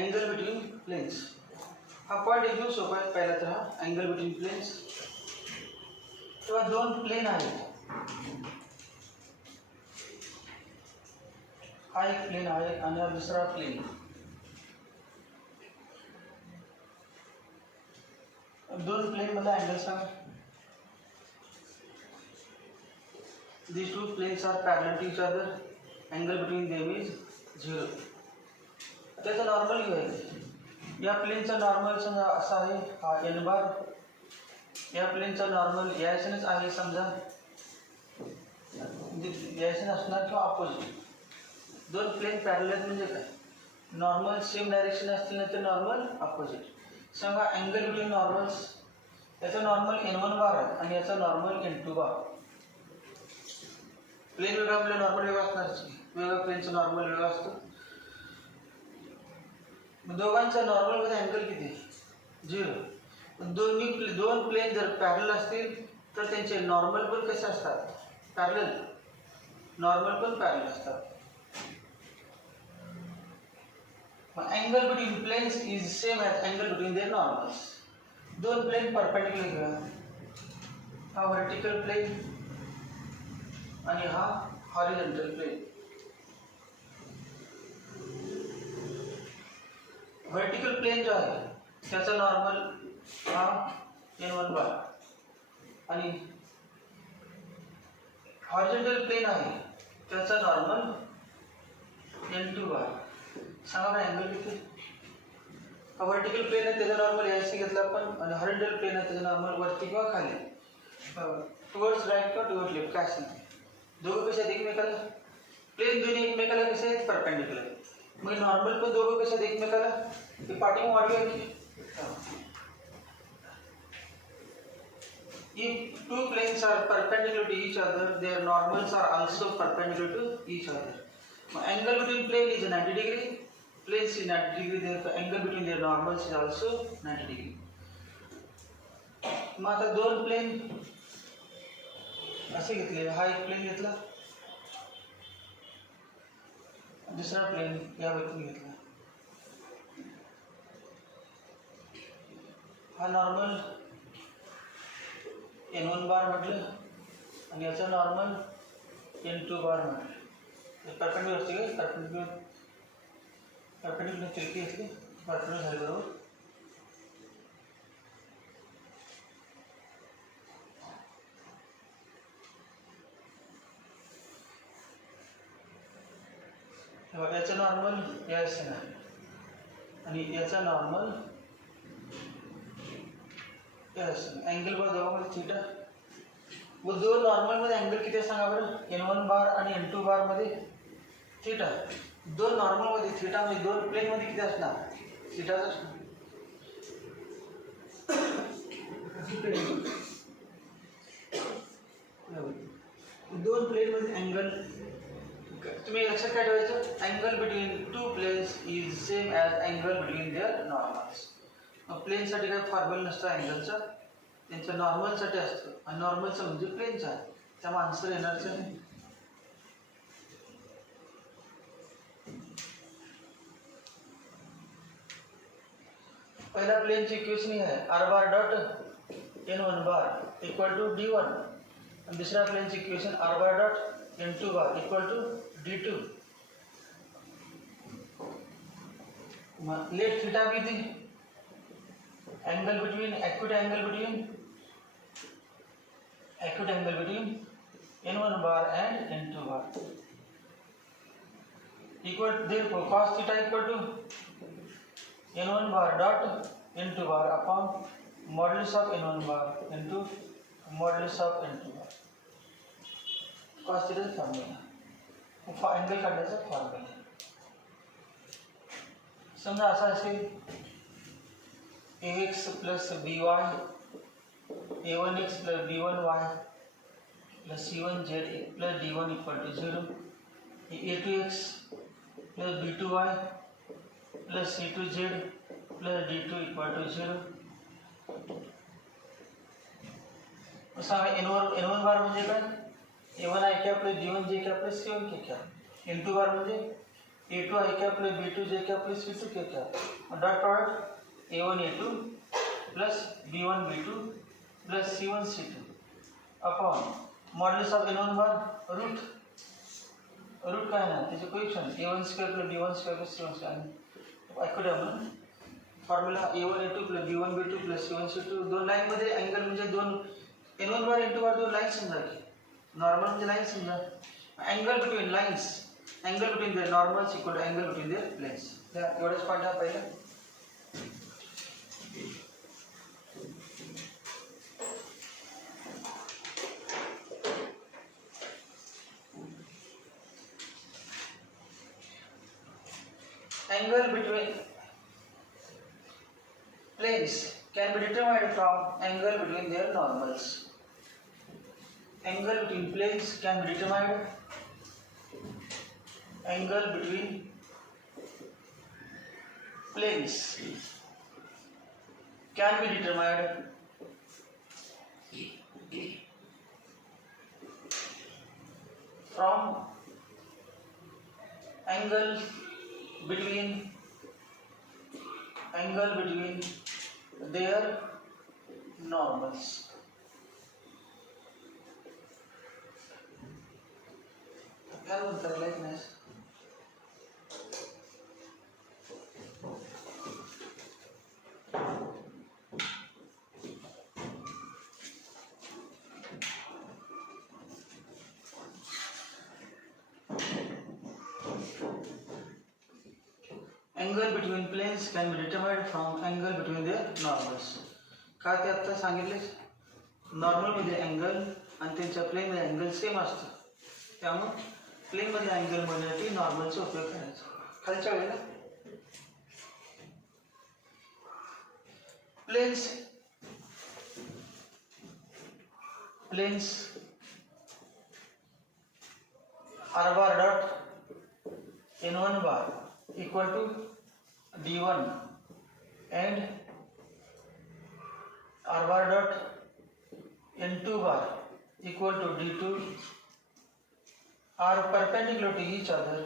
Angle between planes. हा point एकदम सोपा आहे. पहिला तर हा अँगल बिटवीन प्लेन्स. तेव्हा दोन प्लेन आहेत. हा एक प्लेन आहे आणि हा दुसरा प्लेन. दोन प्लेन मधला अँगल सांगा. These two planes are parallel to each other. Angle between them is 0. त्याचा नॉर्मल घ्यायचं. या प्लेनचा नॉर्मल समजा असा आहे, हा n बार. या प्लेनचा नॉर्मल यायसनच आहे समजा, यायसन असणार किंवा ऑपोजिट. दोन प्लेन पॅरलल म्हणजे काय, नॉर्मल सेम डायरेक्शन असतील ना तर नॉर्मल ऑपोजिट. सांगा अँगल बिटवीन नॉर्मल्स. याचा नॉर्मल n1 बार आहे आणि याचा नॉर्मल n2 बार. प्लेन वेगळा आपल्या नॉर्मल वेगळा असणार. वेगळ्या प्लेनचा नॉर्मल वेगळा असतो. दोघांचा नॉर्मल मध्ये अँगल किती, 0. दोन प्लेन जर पॅरलल असतील तर त्यांचे नॉर्मल पण कसे असतात, पॅरलल. नॉर्मल पण पॅरलल असतात. Angle between planes is same as angle between their normals. दोन प्लेन परपेंडिक्युलर, हा व्हर्टिकल प्लेन आणि हा हॉरिझॉन्टल प्लेन. व्हर्टिकल प्लेन जो आहे त्याचा नॉर्मल हा n1 बार आणि हॉरिझॉन्टल प्लेन आहे त्याचा नॉर्मल n2 बार. सांगा ना अँगल किती. हा व्हर्टिकल प्लेन आहे त्याचा नॉर्मल यायसी घेतला आपण आणि हॉरिझॉन्टल प्लेन आहे त्याचा नॉर्मल वरती किंवा खाली, टुवर्ड्स राईट किंवा टुवर्ड लेफ्ट काय असेल. दोघं कसे आहेत एकमेकाला, प्लेन दोन्ही एकमेकाला कसे आहेत, परपेंडिक्युलर. मग नॉर्मल पण दोघं कसे आहेत एकमेकाला, ते पाठीमागे वाढूया की. If two planes are perpendicular to each other, their normals are also perpendicular to each other. Angle between plane is 90 degree. Planes is 90 degree. Therefore, angle between their normals is also 90 degree. मग आता दोन प्लेन असे घेतले. हा एक प्लेन घेतला, दुसरा प्लेन या व्यक्तीने घेतला. हा नॉर्मल n1 बार म्हटलं आणि याचा नॉर्मल n2 बार म्हटलं. परपेंडिक्युलर असते का, परपेंडिक्युलर तिरकी असते, परपेंडिक्युलर झाले बरोबर. याचा नॉर्मल या असे आहे आणि याचा नॉर्मल अँगल बघा दोघांमध्ये थीटा. व दोन नॉर्मल मध्ये अँगल किती सांगा बरं, n1 बार आणि n2 बार मध्ये थीटा. दोन नॉर्मल मध्ये थीटा म्हणजे दोन प्लेन मध्ये किती असणार, थीटाच असणार. दोन प्लेन मध्ये अँगल तुम्ही लक्षात काय ठेवायचं, angle between two planes is same as angle between their normals. प्लेनसाठी काय फॉर्म्युला नसतं अँगलचा, त्यांच्या नॉर्मलसाठी असतं. आणि नॉर्मलचं म्हणजे प्लेनचा आहे, त्यामुळे आन्सर येणारच नाही. पहिला प्लेनची इक्वेशन आहे r bar dot n1 bar equal to d1 आणि दुसऱ्या प्लेनची equation r bar dot n2 bar equal to d2. Let theta किती, angle between acute angle between n1 bar and n2 bar equal, therefore cos theta equal to n1 bar dot n2 bar upon modulus of n1 bar into modulus of n2 bar. cos theta formula, angle काढण्याचा फॉर्म्युला. समजा असा असेल ax plus by a1x plus b1y plus c1z plus d1 equal to 0, a2x plus b2y plus c2z plus d2 equal to 0. n1 बार म्हणजे काय, a1 i क्या plus b1 j क्या plus c1 k क्या. n2 बार म्हणजे A2 I cap plus B2 J cap plus C2 K cap. Dot product A1 A2 plus B1 B2 plus C1 C2 upon modulus of n1 bar root काय ना त्याचे coefficient A1 square plus B1 square plus C1 square ऐकूया आपण formula A1 A2 plus B1 B2 plus C1 C2 दोन लाईन मध्ये अँगल म्हणजे दोन n1 बार n2 बार दोन लाईन समजा की नॉर्मल म्हणजे लाईन समजा angle between lines angle between their normals equal to angle between their planes त्या एवढंच पॉईंट हा पहिला angle between planes can be determined from angle between their normals. Angle between planes can be determined. Angle between planes can be determined from angle between their normals. क्या बोलता है likeness angle between planes can be determined from angle between their normals. का ते आता सांगितले नॉर्मल मध्ये अँगल आणि त्यांच्या प्लेन मध्ये अँगल सेम असतो त्यामुळे प्लेन मध्ये अँगल मिळण्यासाठी नॉर्मलचा उपयोग करायचा खालच्या वेळेला planes r bar dot n1 bar equal to d1 and r bar dot n2 bar equal to d2 are perpendicular to each other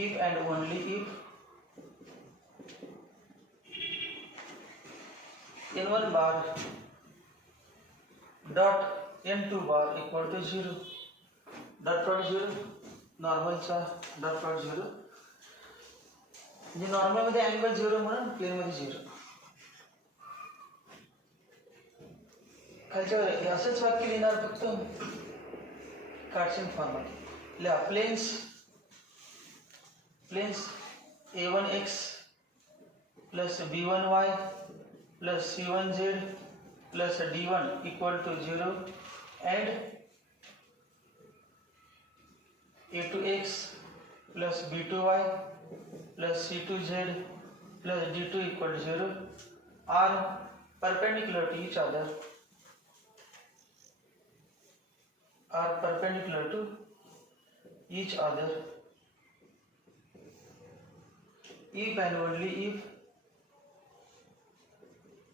if and only if n1 bar dot n2 bar equal to 0 dot product 0 नॉर्मल चा dot product 0 म्हणजे नॉर्मल मध्ये अँगल 0 म्हणून प्लेन मध्ये 0 खालच्या असंच वाक्य लिहिणार फक्त कार्टेशियन फॉर्मॅट लिहा planes a1x plus b1y plus c1z plus d1 equal to 0 and a2x plus b2y plus c2z plus d2 equal to 0 are perpendicular to each other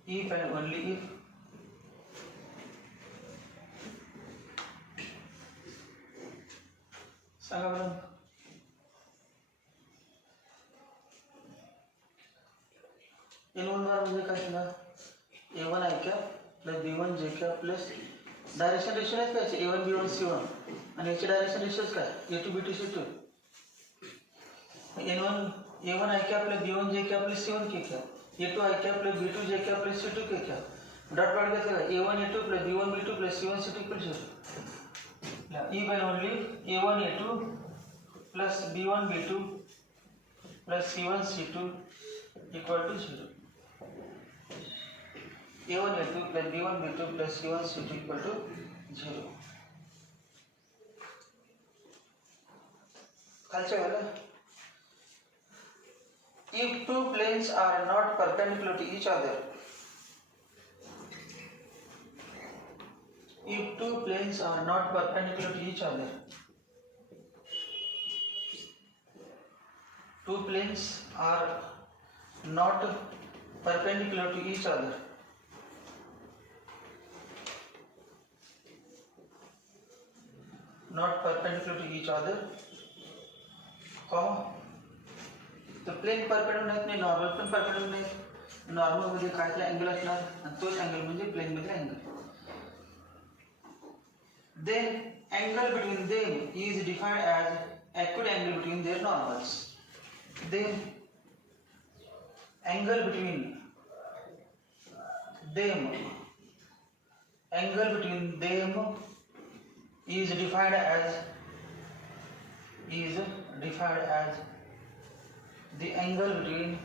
if and only if सांगा बरं n1 बार म्हणजे काय सांगा a1 i cap plus b1 j cap plus direction ratio काय आहे a1 b1 c1 आणि याचे direction ratios काय a2 b2 c2 n1 a1 i cap plus b1 j cap plus c1 k cap a2 i cap plus b2 j cap plus c2 k cap dot product घेतला a1 a2 plus b1 b2 plus c1 c2 equal to 0 if and only a1 a2 plus b1 b2 plus c1 c2 equal to 0 a1 a2 plus b1 b2 plus c1 c2 equal to 0 खालच्या वेळेला if two planes are not perpendicular to each other two planes are not perpendicular to each other, not perpendicular to each other, comma, तर plane perpendicular नाही, नॉर्मल पण परपेंडिक्युलर नाही. नॉर्मल मध्ये काहीतरी अँगल असणार आणि तोच अँगल म्हणजे प्लेन मधला angle. Then angle between them is defined as acute angle between their normals. Then angle between them is defined as the angle between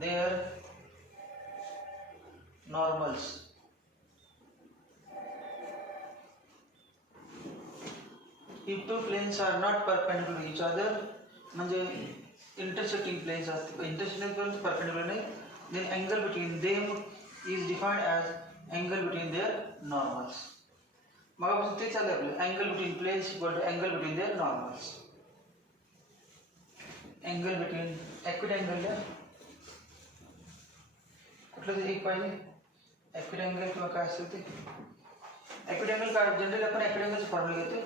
their normals. If two planes are not perpendicular to each other, म्हणजे intersecting planes असते, intersecting planes perpendicular नाही, then angle between them is defined as angle between their normals. मग ते चालू आपलं angle between planes equal to angle between their normals. Angle between acute angle ला कुठलं तरी एक पाहिजे. एक्यूट अँगल किंवा काय असेल ते एक्यूट अँगल काय जनरली आपण एक्यूट अँगलचा फॉर्म्युला घेतो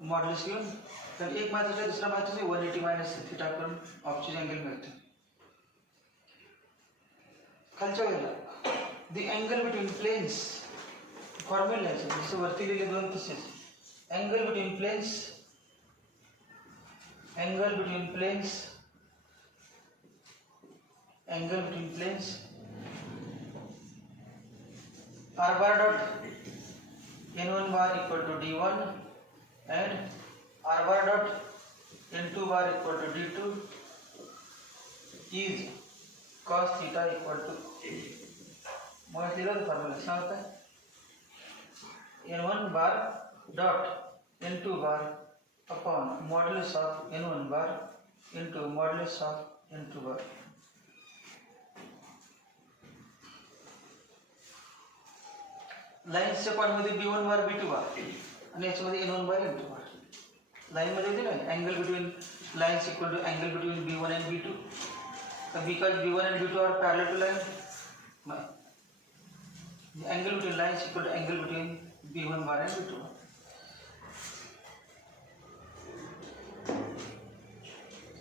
मॉड्युलस घेऊन. तर एक माहिती दुसरा माहिती 180 मायनस थिटा करून ऑब्जेक्ट अँगल मिळते. खालच्या वेळेला the angle between planes formula आहे जसं वरती लिहिले दोन तसेच. Angle between planes r bar dot n1 bar equal to d1 and r bar dot n2 bar equal to d2 is cos theta equal to मग दिला तो फॉर्म्युला क्या होता है n1 bar dot n2 bar upon modulus of n1 bar into modulus of n2 bar. लाईन्सच्या point मध्ये b1 बार b2 बार आणि याच्यामध्ये n1 बार n2 बार. लाईन मध्ये होती ना angle between lines equal to angle between b1 and b2. तर because b1 and b2 are parallel to line, angle between lines equal to angle between b1 bar and b2 bar.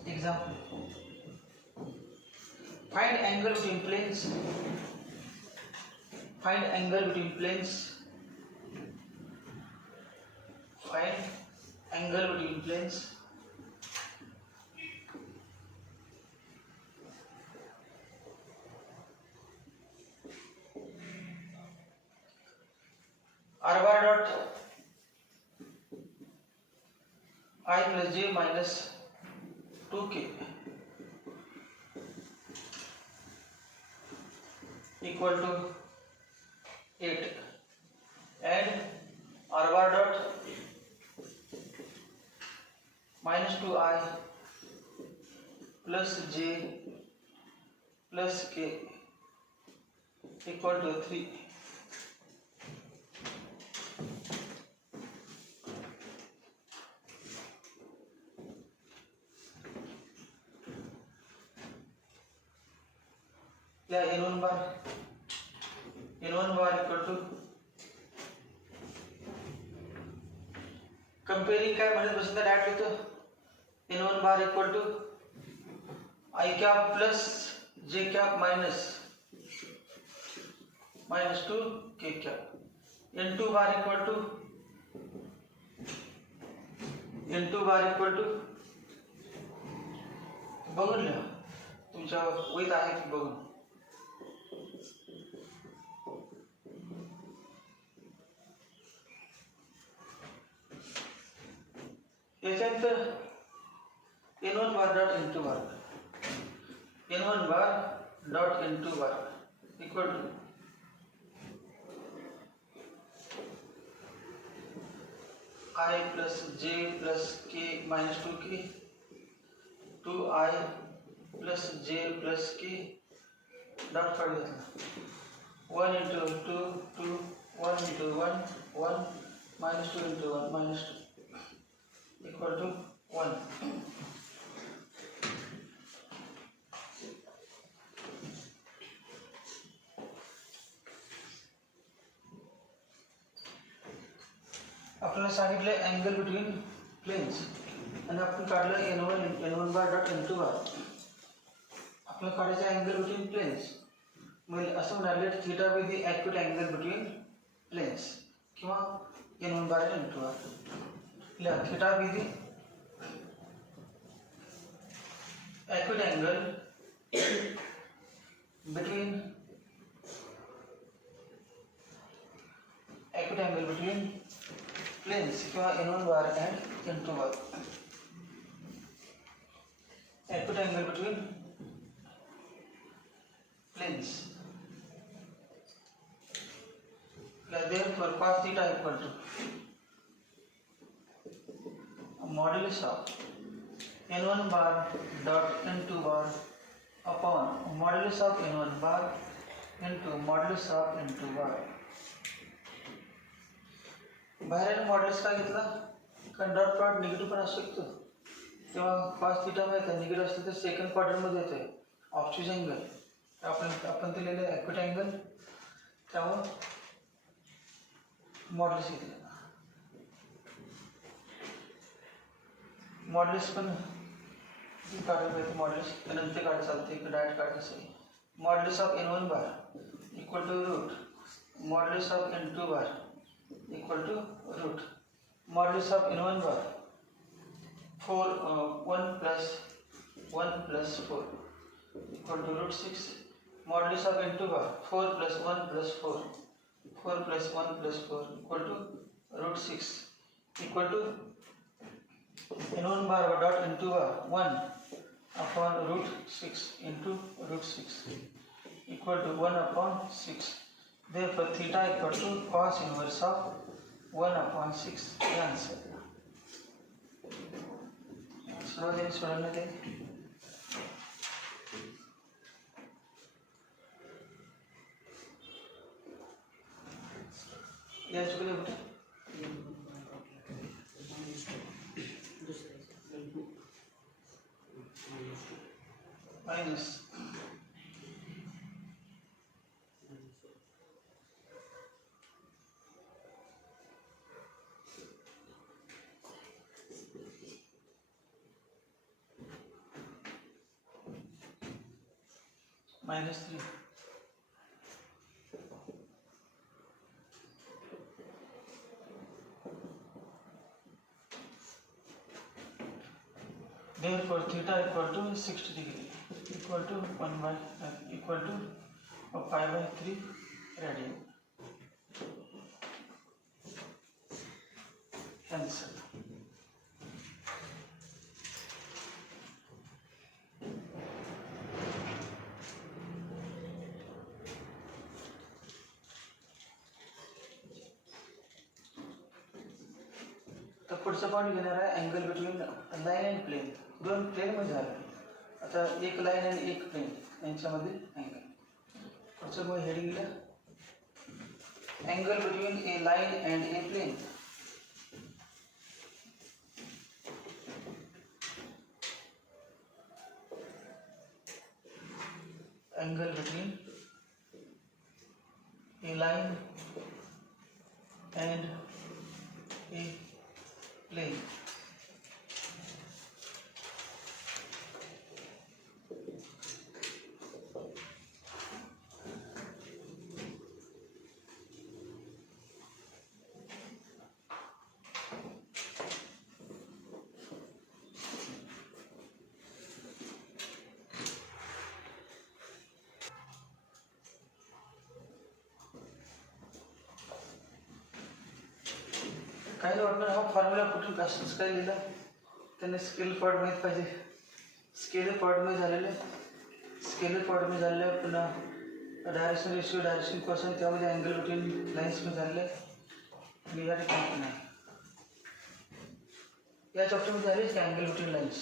Example: find angle between planes. Find angle between planes. Find angle between planes. R bar dot I plus j minus 2k equal to 8 and r bar dot minus 2i plus j plus k equal to 3. क्या n1 bar equal to comparing काय म्हणत बसलं तर डायरेक्ट लिहितो n1 bar equal to i cap plus j cap minus 2 k cap. n2 bar equal to बघून लिहा तुमच्या वहीत आहे की बघून. याच्यानंतर n1 bar dot n2 bar equal to I plus j plus k minus 2k 2i plus j plus k dot product 1 into 2 2 1 into 1 1 minus 2 into 1 minus 2. आपल्याला सांगितलं अँगल बिटवीन प्लेन्स आणि आपण काढलं n1 बार डॉट n2 बार. आपल्याला काढायचं अँगल बिटवीन प्लेन्स. मग असं म्हणाले theta be the acute angle between planes किंवा n1 बार आणि n2 bar. Theta be the acute angle between planes किंवा n1 bar and n2 bar. Acute angle between planes. Therefore, cos theta equal to modulus of n1 bar dot n2 bar upon modulus of n1 bar into modulus of n2 bar. बाहेर मॉड्युलस का घेतला कारण dot product negative पण असू शकतो तेव्हा cos theta माहिती आहे निगेटिव्ह असलं तर सेकंड क्वाड्रंटमध्ये येते ऑब्च्युज अँगल आपण दिलेलं ॲक्युट अँगल त्यावर मॉड्युलस घेतलं. मॉड्युलस पण काढायला पाहिजे मॉड्युलस नंतर काढ चालते इकडे डायरेक्ट काढत असेल. Modulus of n1 bar equal to root modulus of n2 bar equal to root modulus of n1 bar 1 plus 4 equal to root 6 modulus of n2 bar 4 plus 1 plus 4 plus 1 plus 4 equal to root 6 equal to n1 bar dot n2 bar 1 upon root 6 into root 6 equal to 1 upon 6. Therefore, theta equal to cos inverse of 1 upon 6. The answer. सोडवणे दे. या चुकले कुठे माइनस -3. Therefore, theta equal to 60 degree equal to 5/3 radian. Answer. पुढचा point घेणार आहे angle between line and plane. दोन plane मध्ये झालं आता एक लाईन आणि एक प्लेन यांच्यामधील अँगल. पुढचं मग हेडिंगला angle between a line and a plane. Angle between a line and a plane. काही वाटणार हा फॉर्म्युला कुठून कसं काय लिहिला त्यांनी स्केल फॉर्ममध्ये पाहिजे. स्केल फॉर्ममध्ये झालेले स्केल फॉर्ममध्ये झालेले पुन्हा डायरेक्शन रेशियो डायरेक्शन क्वेश्चन त्यामध्ये अँगल बिटवीन लाईन्समध्ये झालेले आणि या ठिकाणी नाही. या चॅप्टरमध्ये झालेच का अँगल बिटवीन लाईन्स.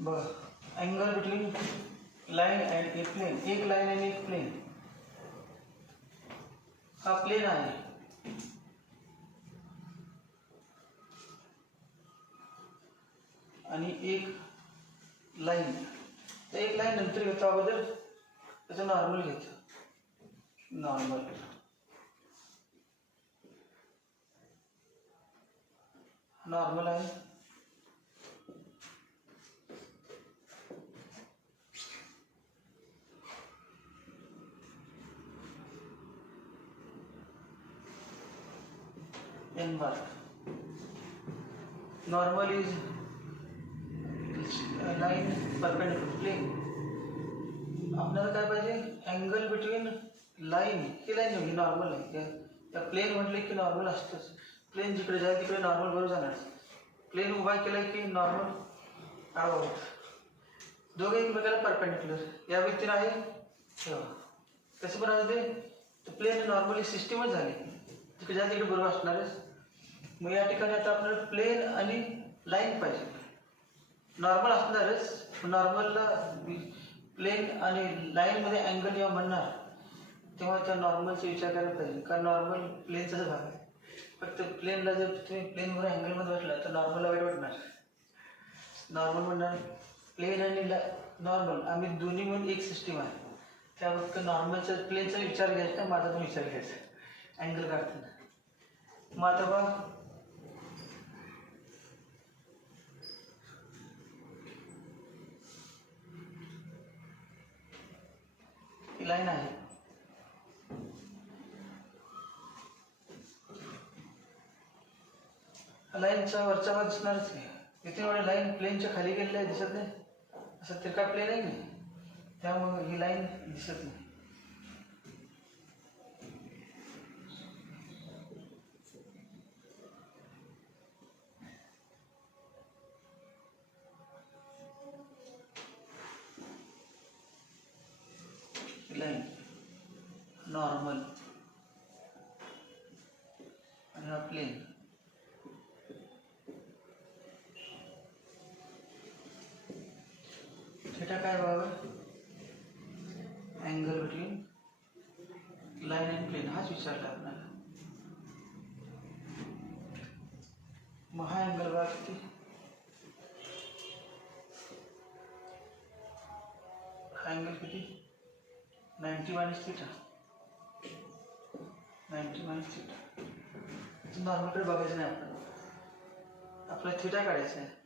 बघा angle between line and a plane. एक लाईन आणि एक प्लेन. हा प्लेन आहे आणि एक लाईन. तर एक लाईन नंतर घेतो अगोदर त्याचं नॉर्मल घेतो. नॉर्मल नॉर्मल आहे. n bar. Normal is line perpendicular plane. आपल्याला काय पाहिजे? Angle between line. ही लाईन ही नॉर्मल आहे. त्या प्लेन म्हटले की नॉर्मल असतंच. प्लेन जिकडे जाईल तिकडे नॉर्मल बरोबर जाणार. प्लेन उभा केला की नॉर्मल आडवा होत. दोघे एकमेकाला परपेंडिक्युलर या व्यक्तीने आहे ठेवा. कसं पण आहे ते प्लेन नॉर्मली सिस्टीमच झाली. तिकडे जाईल तिकडे बरोबर असणारच. मग या ठिकाणी आता आपल्याला प्लेन आणि लाईन पाहिजे. नॉर्मल असणारच. नॉर्मलला प्लेन आणि लाईनमध्ये अँगल जेव्हा म्हणणार तेव्हा त्या नॉर्मलचा विचार करायला पाहिजे. कारण नॉर्मल प्लेनचाच भाग आहे. फक्त प्लेनला जर तुम्ही प्लेनवर अँगलमध्ये वाटलं तर नॉर्मलला वाईट वाटणार. नॉर्मल म्हणणार प्लेन आणि नॉर्मल आम्ही दोन्ही म्हणून एक सिस्टीम आहे. त्या फक्त नॉर्मलचा प्लेनचा विचार घ्यायचा, माझा पण विचार घ्यायचा अँगल काढताना. मग आता बघ लाईन आहे. लाईनच्या वरचा भाग दिसणारच नाही. इथे एवढ्या लाईन प्लेनच्या खाली गेलेल्या दिसत नाही. असं तिरका प्लेन आहे की त्यामुळे ही लाईन दिसत नाही. लाईन नॉर्मल आणि हा प्लेन. थीटा काय बघा? Angle between line and plane हाच विचारला आपल्याला. मग हा अँगल बघा किती? हा अँगल किती? 90 मायनस थीटा. 90 minus theta. नॉर्मलकडे बघायचं नाही आपल्याला. आपल्याला थीटा काढायचा आहे.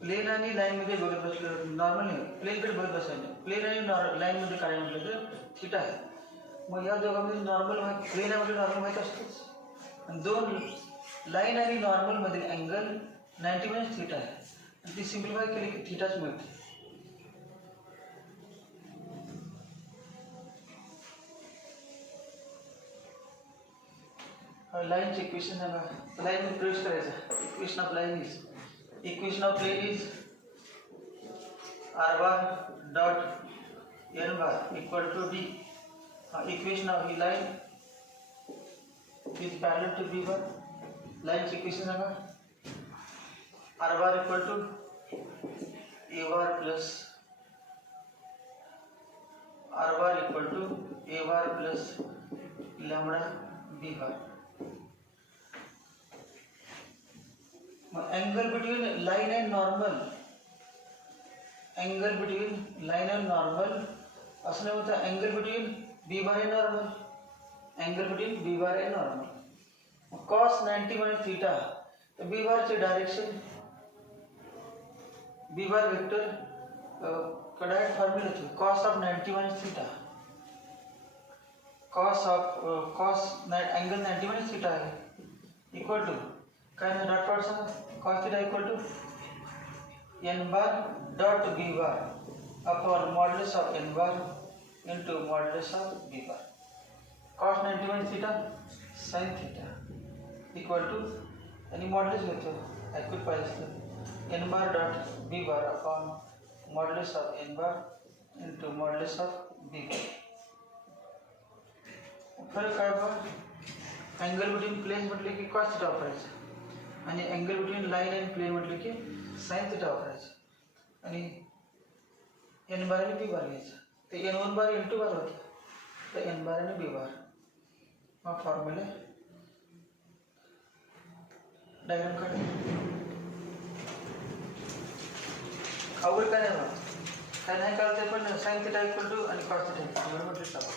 प्लेन आणि लाईनमध्ये बघत बसलं नॉर्मल नाही. प्लेनकडे बघत बसायचं. प्लेन आणि लाईनमध्ये काय म्हटलं तर थीटा आहे. मग या दोघांमध्ये नॉर्मल प्लेन आहे नॉर्मल माहीत असतोच. आणि दोन लाईन आणि नॉर्मलमध्ये अँगल 90 मायनस थीटा आहे. आणि ती सिम्प्लिफाय केली की थीटाच मिळते. लाईनचे इक्वेशन आहे बघा. लाईनमध्ये प्रवेश करायचा. Equation of line is equation of plane is r bar dot n bar equal to d. Equation of the line is parallel to b bar. Line equation है r bar equal to a bar plus r bar equal to a bar plus lambda b bar. Angle between line and normal. Angle between line and normal असं नाही होता. Angle between b bar and normal. Angle between b bar and normal. Cos 90 minus theta. तो b bar चे direction b bar vector का direct formula होतो. cos of 90 minus theta. cos angle 90 minus theta आहे equal to काय ना dot part सांगा. cos theta equal to n bar dot b bar upon modulus of n bar into modulus of b bar. Cos 90 minus theta sin theta equal to any modulus घेतो ॲक्युरेट पाहिजे असतं n bar dot b bar upon modulus of n bar into modulus of b bar. फरक काय बघा. Angle between plane म्हटले की cos theta वापरायचं आणि angle between line and plane म्हटले की sin theta वापरायचं आणि n बार आणि b बार घ्यायचं. ते n1 बार n2 बार होतं. तर n बार आणि b बार हा फॉर्म्युला डायग्राम काढ. अवघड काय नाही बघा, काय नाही कळते पण साइन थिटा इक्वल टू आणि कॉस थिटा एवढं म्हटलं टाका.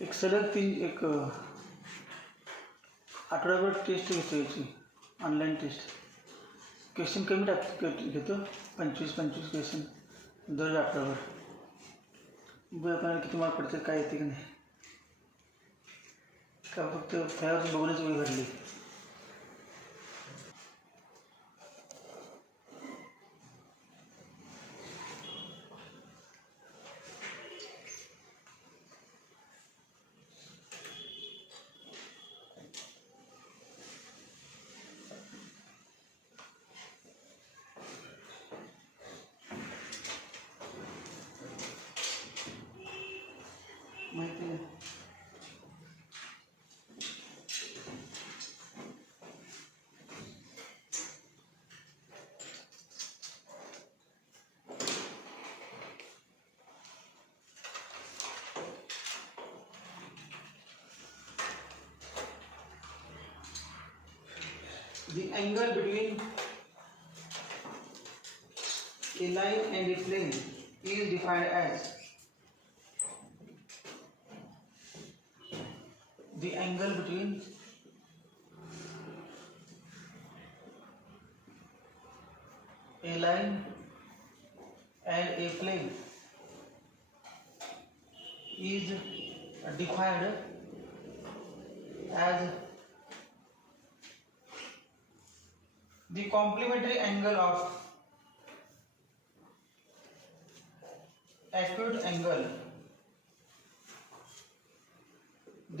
एक सलग एक आठवड्याभर टेस्ट घेतो याची, ऑनलाईन टेस्ट. क्वेश्चन कमी घेतो, 25 क्वेश्चन दर आठवड्याभर. बघ आपल्याला किती मार्क पडते, काय येते की नाही. का फक्त त्यावर बघूनच वेळ भरली. माहिती आहे. The angle between a line and a plane is defined as the angle between a line and a plane is defined as the complementary angle of acute angle,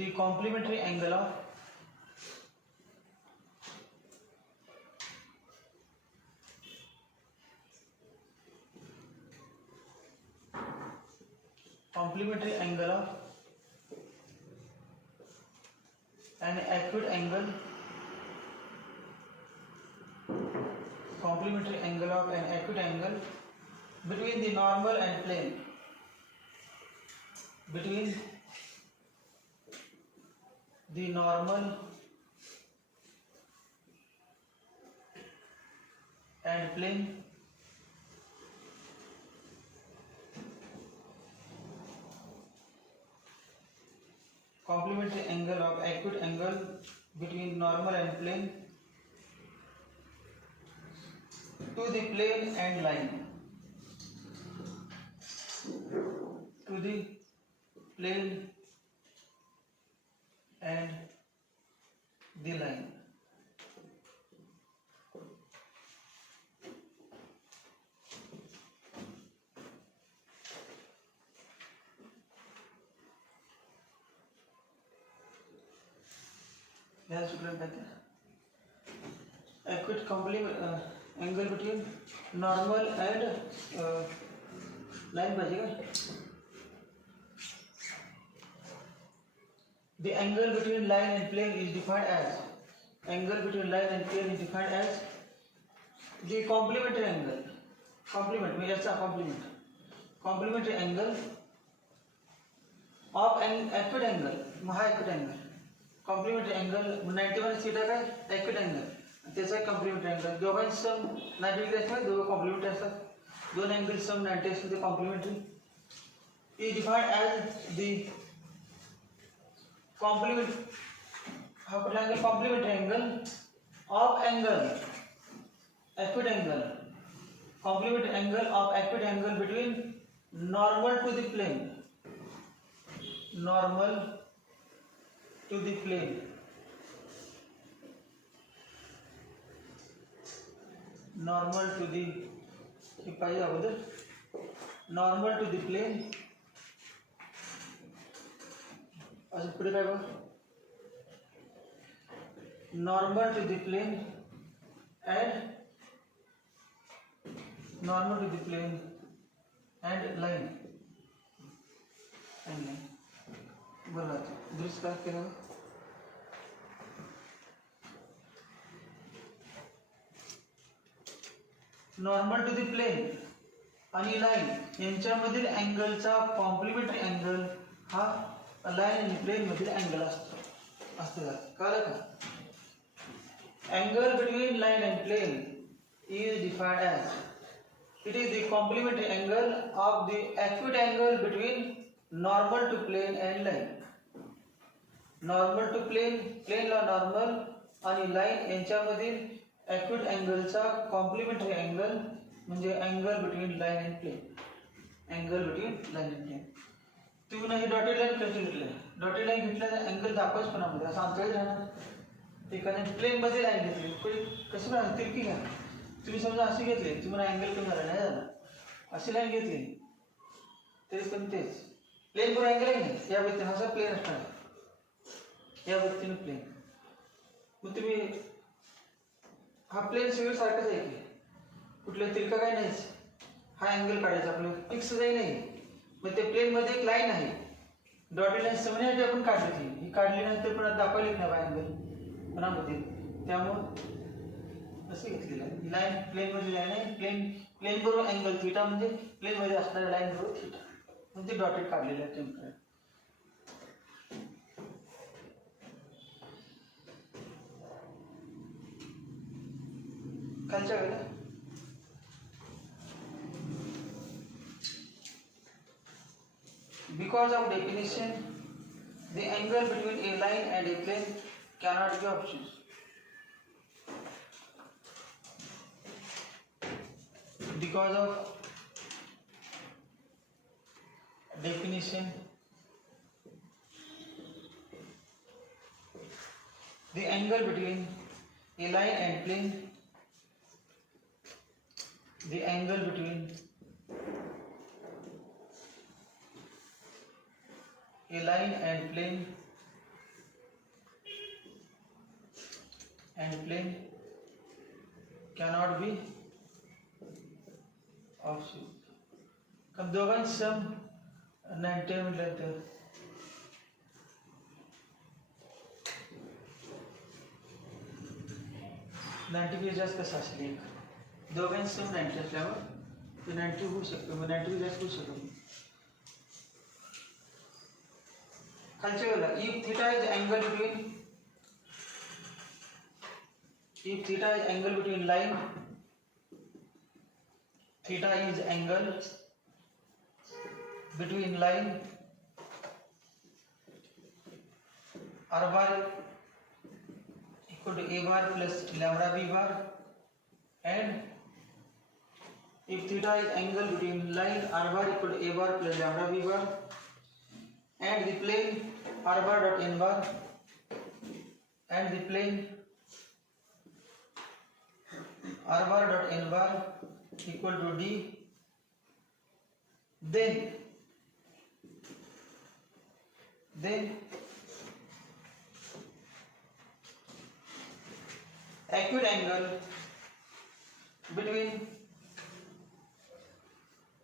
the complementary angle of an acute angle, complementary angle of an acute angle between the normal and plane, between the normal and plane complementary angle of acute angle between normal and plane to the plane and line, to the plane and the line. ध्यान स्टूडेंट कहते हैं acute angle between normal and line बजेगा. The angle between line and plane is defined as the complementary angle. Complement में ऐसा complementary angle of an acute angle, acute angle. Complementary angle 91 theta का acute angle. त्याचा complementary angle. दोघांचे सम 90 डिग्री असतात, दोघं complementary असतात. दोन angle सम 90 असतात, ते complementary. is defined as the complementary angle of acute angle, complementary angle of acute angle between normal to the plane, normal to the plane, normal to the normal to the plane. अजून पुढे काय बघ, normal to the plane and normal to the plane and line बोला दृश्य काय केलं. Normal to the plane आणि line यांच्यामधील अँगलचा कॉम्प्लिमेंटरी अँगल हा लाईन आणि प्लेन मधील अँगल असतो. कळलं का? Angle between line and plane is defined as it is the complementary angle of the acute angle between normal to plane and line. Normal to plane, प्लेनला normal आणि line यांच्यामधील acute अँगलचा complementary angle म्हणजे angle between line and plane. Angle between line and plane. तुम्ही ना ही dotted line कशी घेतली? डॉटेड लाईन घेतल्याने अँगल दाखवाच कोणामध्ये असं अंतराळी राहणार. ठिकाणी प्लेन मध्ये लाईन घेतली कशी राहणार? तिरकी घ्या. तुम्ही समजा अशी घेतली, तुम्हाला अँगल कमी झाला नाही झाला. अशी लाईन घेतली तरी पण तेच प्लेन बरोबर अँगल आहे नाही. या व्यक्तीने असा प्लेन असणार, या व्यक्तीने प्लेन. मग तुम्ही हा प्लेन सगळं सारखंच आहे की कुठल्या तिरका काय नाहीच. हा अँगल काढायचा आपलं फिक्स जाई नाही. मग ते प्लेन मध्ये एक लाईन आहे, डॉटेड लाईन समजण्यासाठी आपण काढली. ही काढली नंतर पण दाखवली नाही बा अँगल कोणामध्ये. त्यामुळं असे घेतलेलं आहे. ही लाईन प्लेन मध्ये लाईन आहे. प्लेन बरोबर अँगल थिटा म्हणजे प्लेन मध्ये असणाऱ्या लाईन बरोबर थिटा म्हणजे डॉटेड काढलेलं आहे टेम्परेट. खालच्या वेळेला because of definition the angle between a line and a plane cannot be obtuse. Because of definition the angle between a line and plane, the angle between a line and plane cannot be obtuse. कब दोघांची सम 90 म्हटलं तर 90 जास्त कसं असेल? एक दोघांची सम 90 असल्यावर ते 90 होऊ शकतं. मग 90 जास्त होऊ शकतं. खालच्या वेळेला if theta is angle between line, theta is angle between line r bar equal to a bar plus lambda b bar, and if theta is angle between line r bar equal to a bar plus lambda b bar and the plane r bar dot n bar and the plane r bar dot n bar equal to d, then acute angle between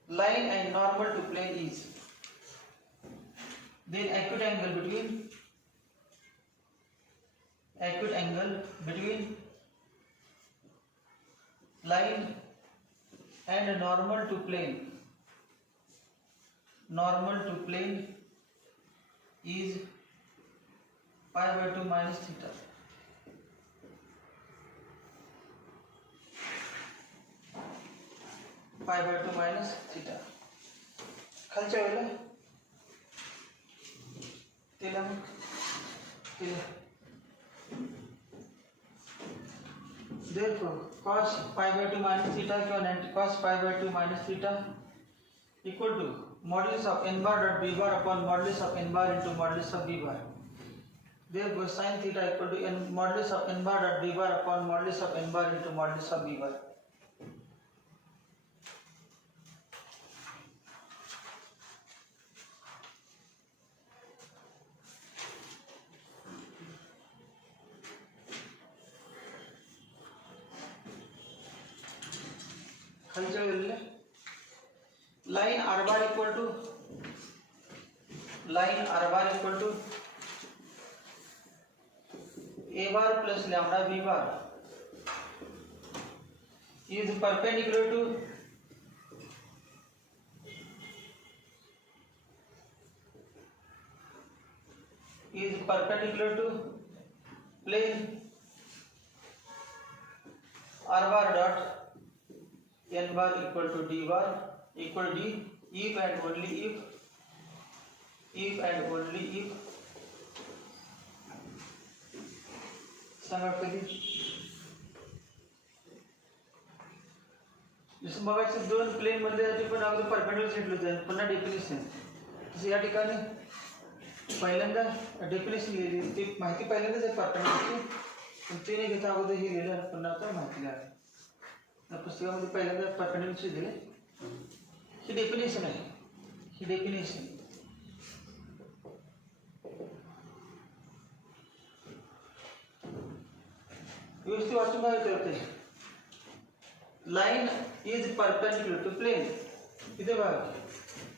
line and normal to plane is, then acute angle between line and normal to plane is pi by 2 minus theta. Pi by 2 minus theta. खालच्या वेळेला तिला therefore cos pi by 2 minus theta किंवा cos pi by 2 minus theta equal to modulus of n bar dot b bar upon modulus of n bar into modulus of b bar. Therefore sin theta equal to modulus of n bar dot b bar upon modulus of n bar into modulus of b bar. खालच्या वेळेला line r bar equal to a bar plus lambda b bar is perpendicular to is perpendicular to plane r bar dot n bar equal to d bar equal to d if and only if सांगा कधी जसं मगाशी दोन plane मध्ये जाते पण अगदी परपेंडिक्युलर घेतलं जाईल पुन्हा डेफिनेशन तसं या ठिकाणी पहिल्यांदा डेफिनेशन लिहिली ती माहिती पहिल्यांदाच आहे परपेंडिक्युलरची पण ते नाही घेता अगोदर हे लिहिलं पुन्हा आता माहिती आहे पुस्तकामध्ये पहिल्यांदा परपेंडिक्युलरची दिली ही डेफिनेशन आहे ही डेफिनेशन व्यवस्थित वाचून काय करते line is perpendicular to plane इथे बघा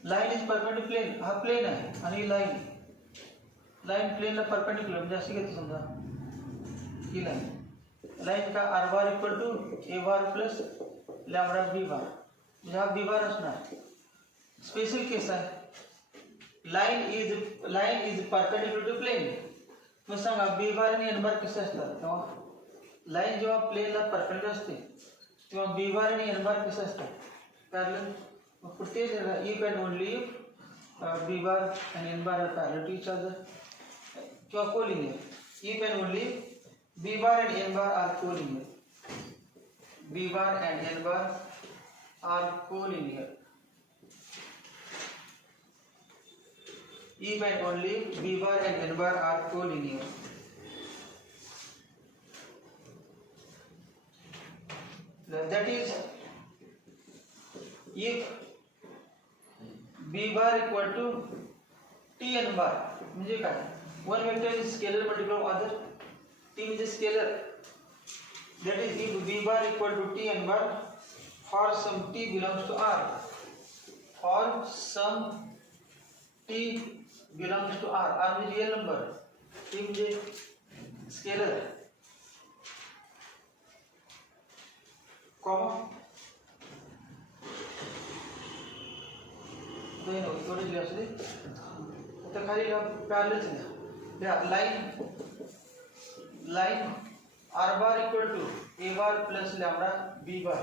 लाइन इज परपेंडिकुलर प्लेन हा प्लेन आहे आणि लाइन लाइन प्लेनला परपेंडिकुलर म्हणजे अशी घेते समजा ही लाइन का r bar equal to A bar plus lambda B bar म्हणजे हा बी बार असणार स्पेशल केस आहे line is perpendicular to plane मग सांगा बी बार आणि एन बार कसे असतात तेव्हा लाइन जेव्हा प्लेनला परपेंडिकुलर असते तेव्हा बी बार आणि एन बार कसे असतात पॅरलल मग पुढे if and only if B bar आणि N bar are parallel to each other किंवा collinear if and only B bar and n bar are collinear b bar and n bar are collinear if and only b bar and n bar are collinear that is if b bar equal to t n bar म्हणजे काय one vector is scalar multiple of other t is a scalar that is if b bar equal to t n bar for some t belongs to r for some t belongs to r r is real number t is a scalar comma then थोड़ी लिया से तो खाली पैरेलल है line r bar equal to a bar plus lambda b bar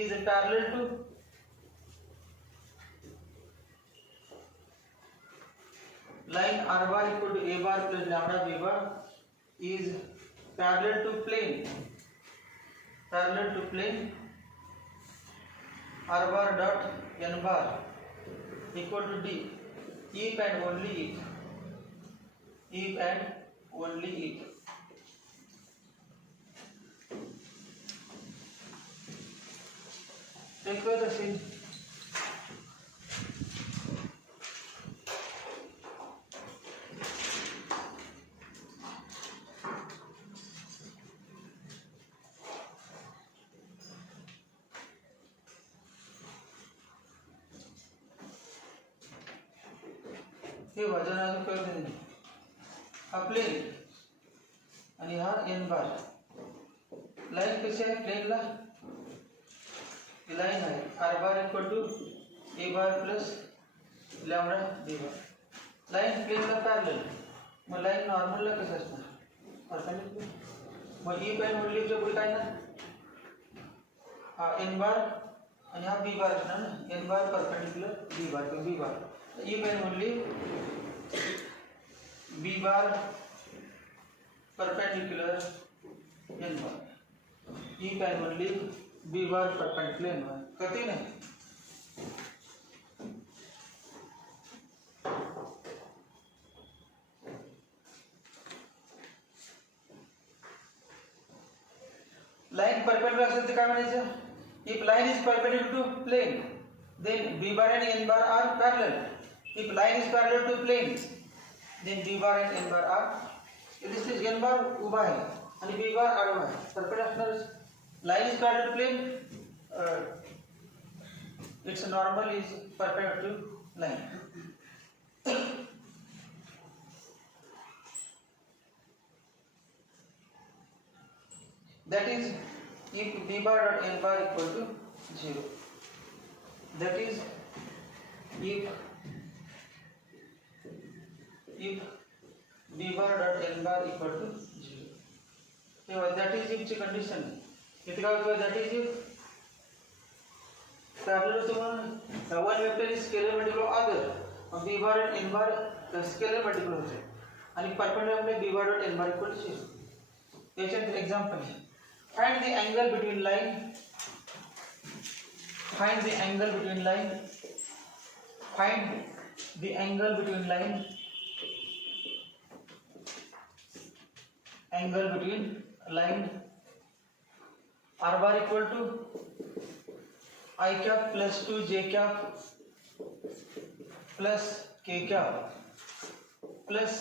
is parallel to line r bar equal to a bar plus lambda b bar is parallel to plane r bar dot n bar equal to d if and only if take the scene हे वजन अजून कळत नाही हा प्लेन आणि हा एन बार लाइन कशी आहे प्लेनला लाइन है r bar equal to a bar plus lambda b bar line plane ला पैरेलल मग लाइन नॉर्मल ला कसं असणार परपेंडिकुलर मग e बाय ओनली च्या पुढे काय ना हा n बार आणि हा b बार असणार ना n bar perpendicular b bar तो b bar e by only b bar perpendicular n bar e by only b bar perpendicular n bar कति नहीं लाइन परपेंडिकुलर असेल तर काय म्हणायचं if line is perpendicular to plane then b bar and n bar are parallel if line is parallel to plane then b bar and n bar are this is n bar उभा आहे आणि b bar आडवा आहे परपेंडिकुलर असणार line is parallel to plane its normal is perpendicular to line that is if b bar dot n bar equal to 0 that is if b bar dot n bar equal to 0. तेव्हा that is if ची कंडिशन इथे काय होतं that is if तर आपल्याला तुम्हाला one vector is scalar multiple of other b bar and n bar scalar multiple होते आणि परपेंडिकुलर मध्ये b bar dot n bar equal to 0. याच्यात example find the angle between line find the angle between line r bar equal to I cap plus 2 j cap plus k cap plus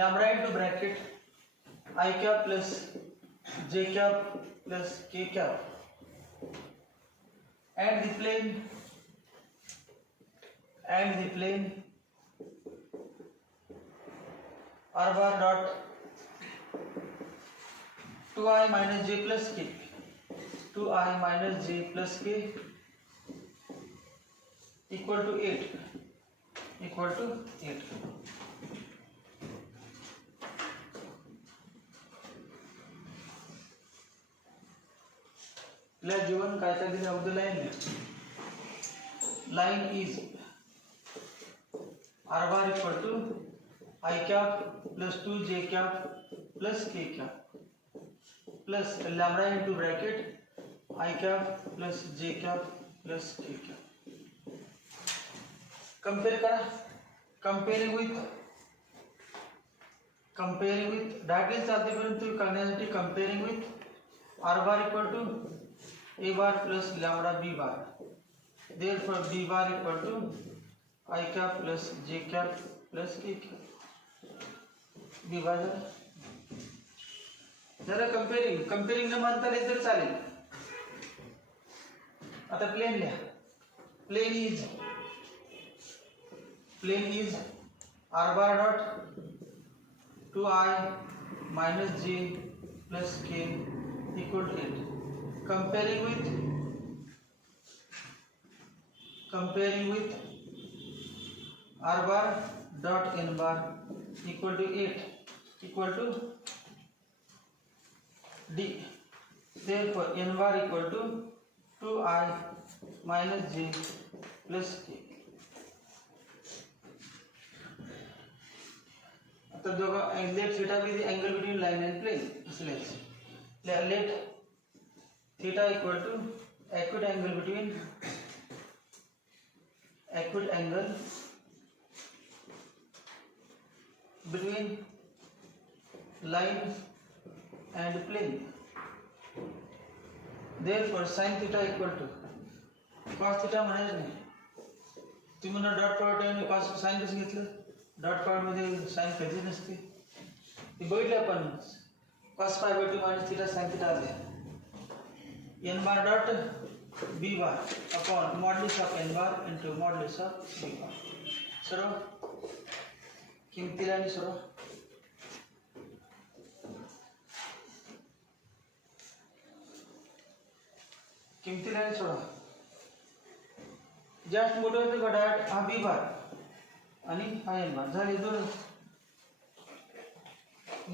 lambda into bracket I cap plus j cap plus k cap and the plane r bar dot 2i minus j plus k 2i minus j plus k equal to 8 Let given category of the line is r bar equal to I cap plus 2 j cap plus k cap plus lambda into bracket I cap plus j cap plus k cap. Compare करा. Comparing with directly चालते परंतु करण्यासाठी comparing with r bar equal to a bar plus lambda b bar. Therefore b bar equal to I cap plus j cap plus k cap. b bar जरा comparing न मानता आले तर चालेल. आता प्लेन लिहा. Plane is r bar dot 2i minus j plus k equal to 8. Comparing with r bar dot n bar equal to 8 equal to d. Therefore n bar equal to 2i minus j plus k. आता दोघं let theta be the angle between line and plane. Let theta equal to acute angle between line and plane. Therefore sin theta equal to cos theta म्हणायचं नाही. तुम्ही ना dot product आणि cos sin कसं घेतलं. Dot product मध्ये sin कधीच नसते. ते बघितलं आपण cos pi by 2 minus theta sin theta आले. n bar dot b bar upon modulus of n bar into modulus of b bar. सर्व किमतीला आणि सर्व किमतीला आणि सोडा. जस्ट मोठं घड्याळ हा बी बार आणि हा एन बार झाले दोन.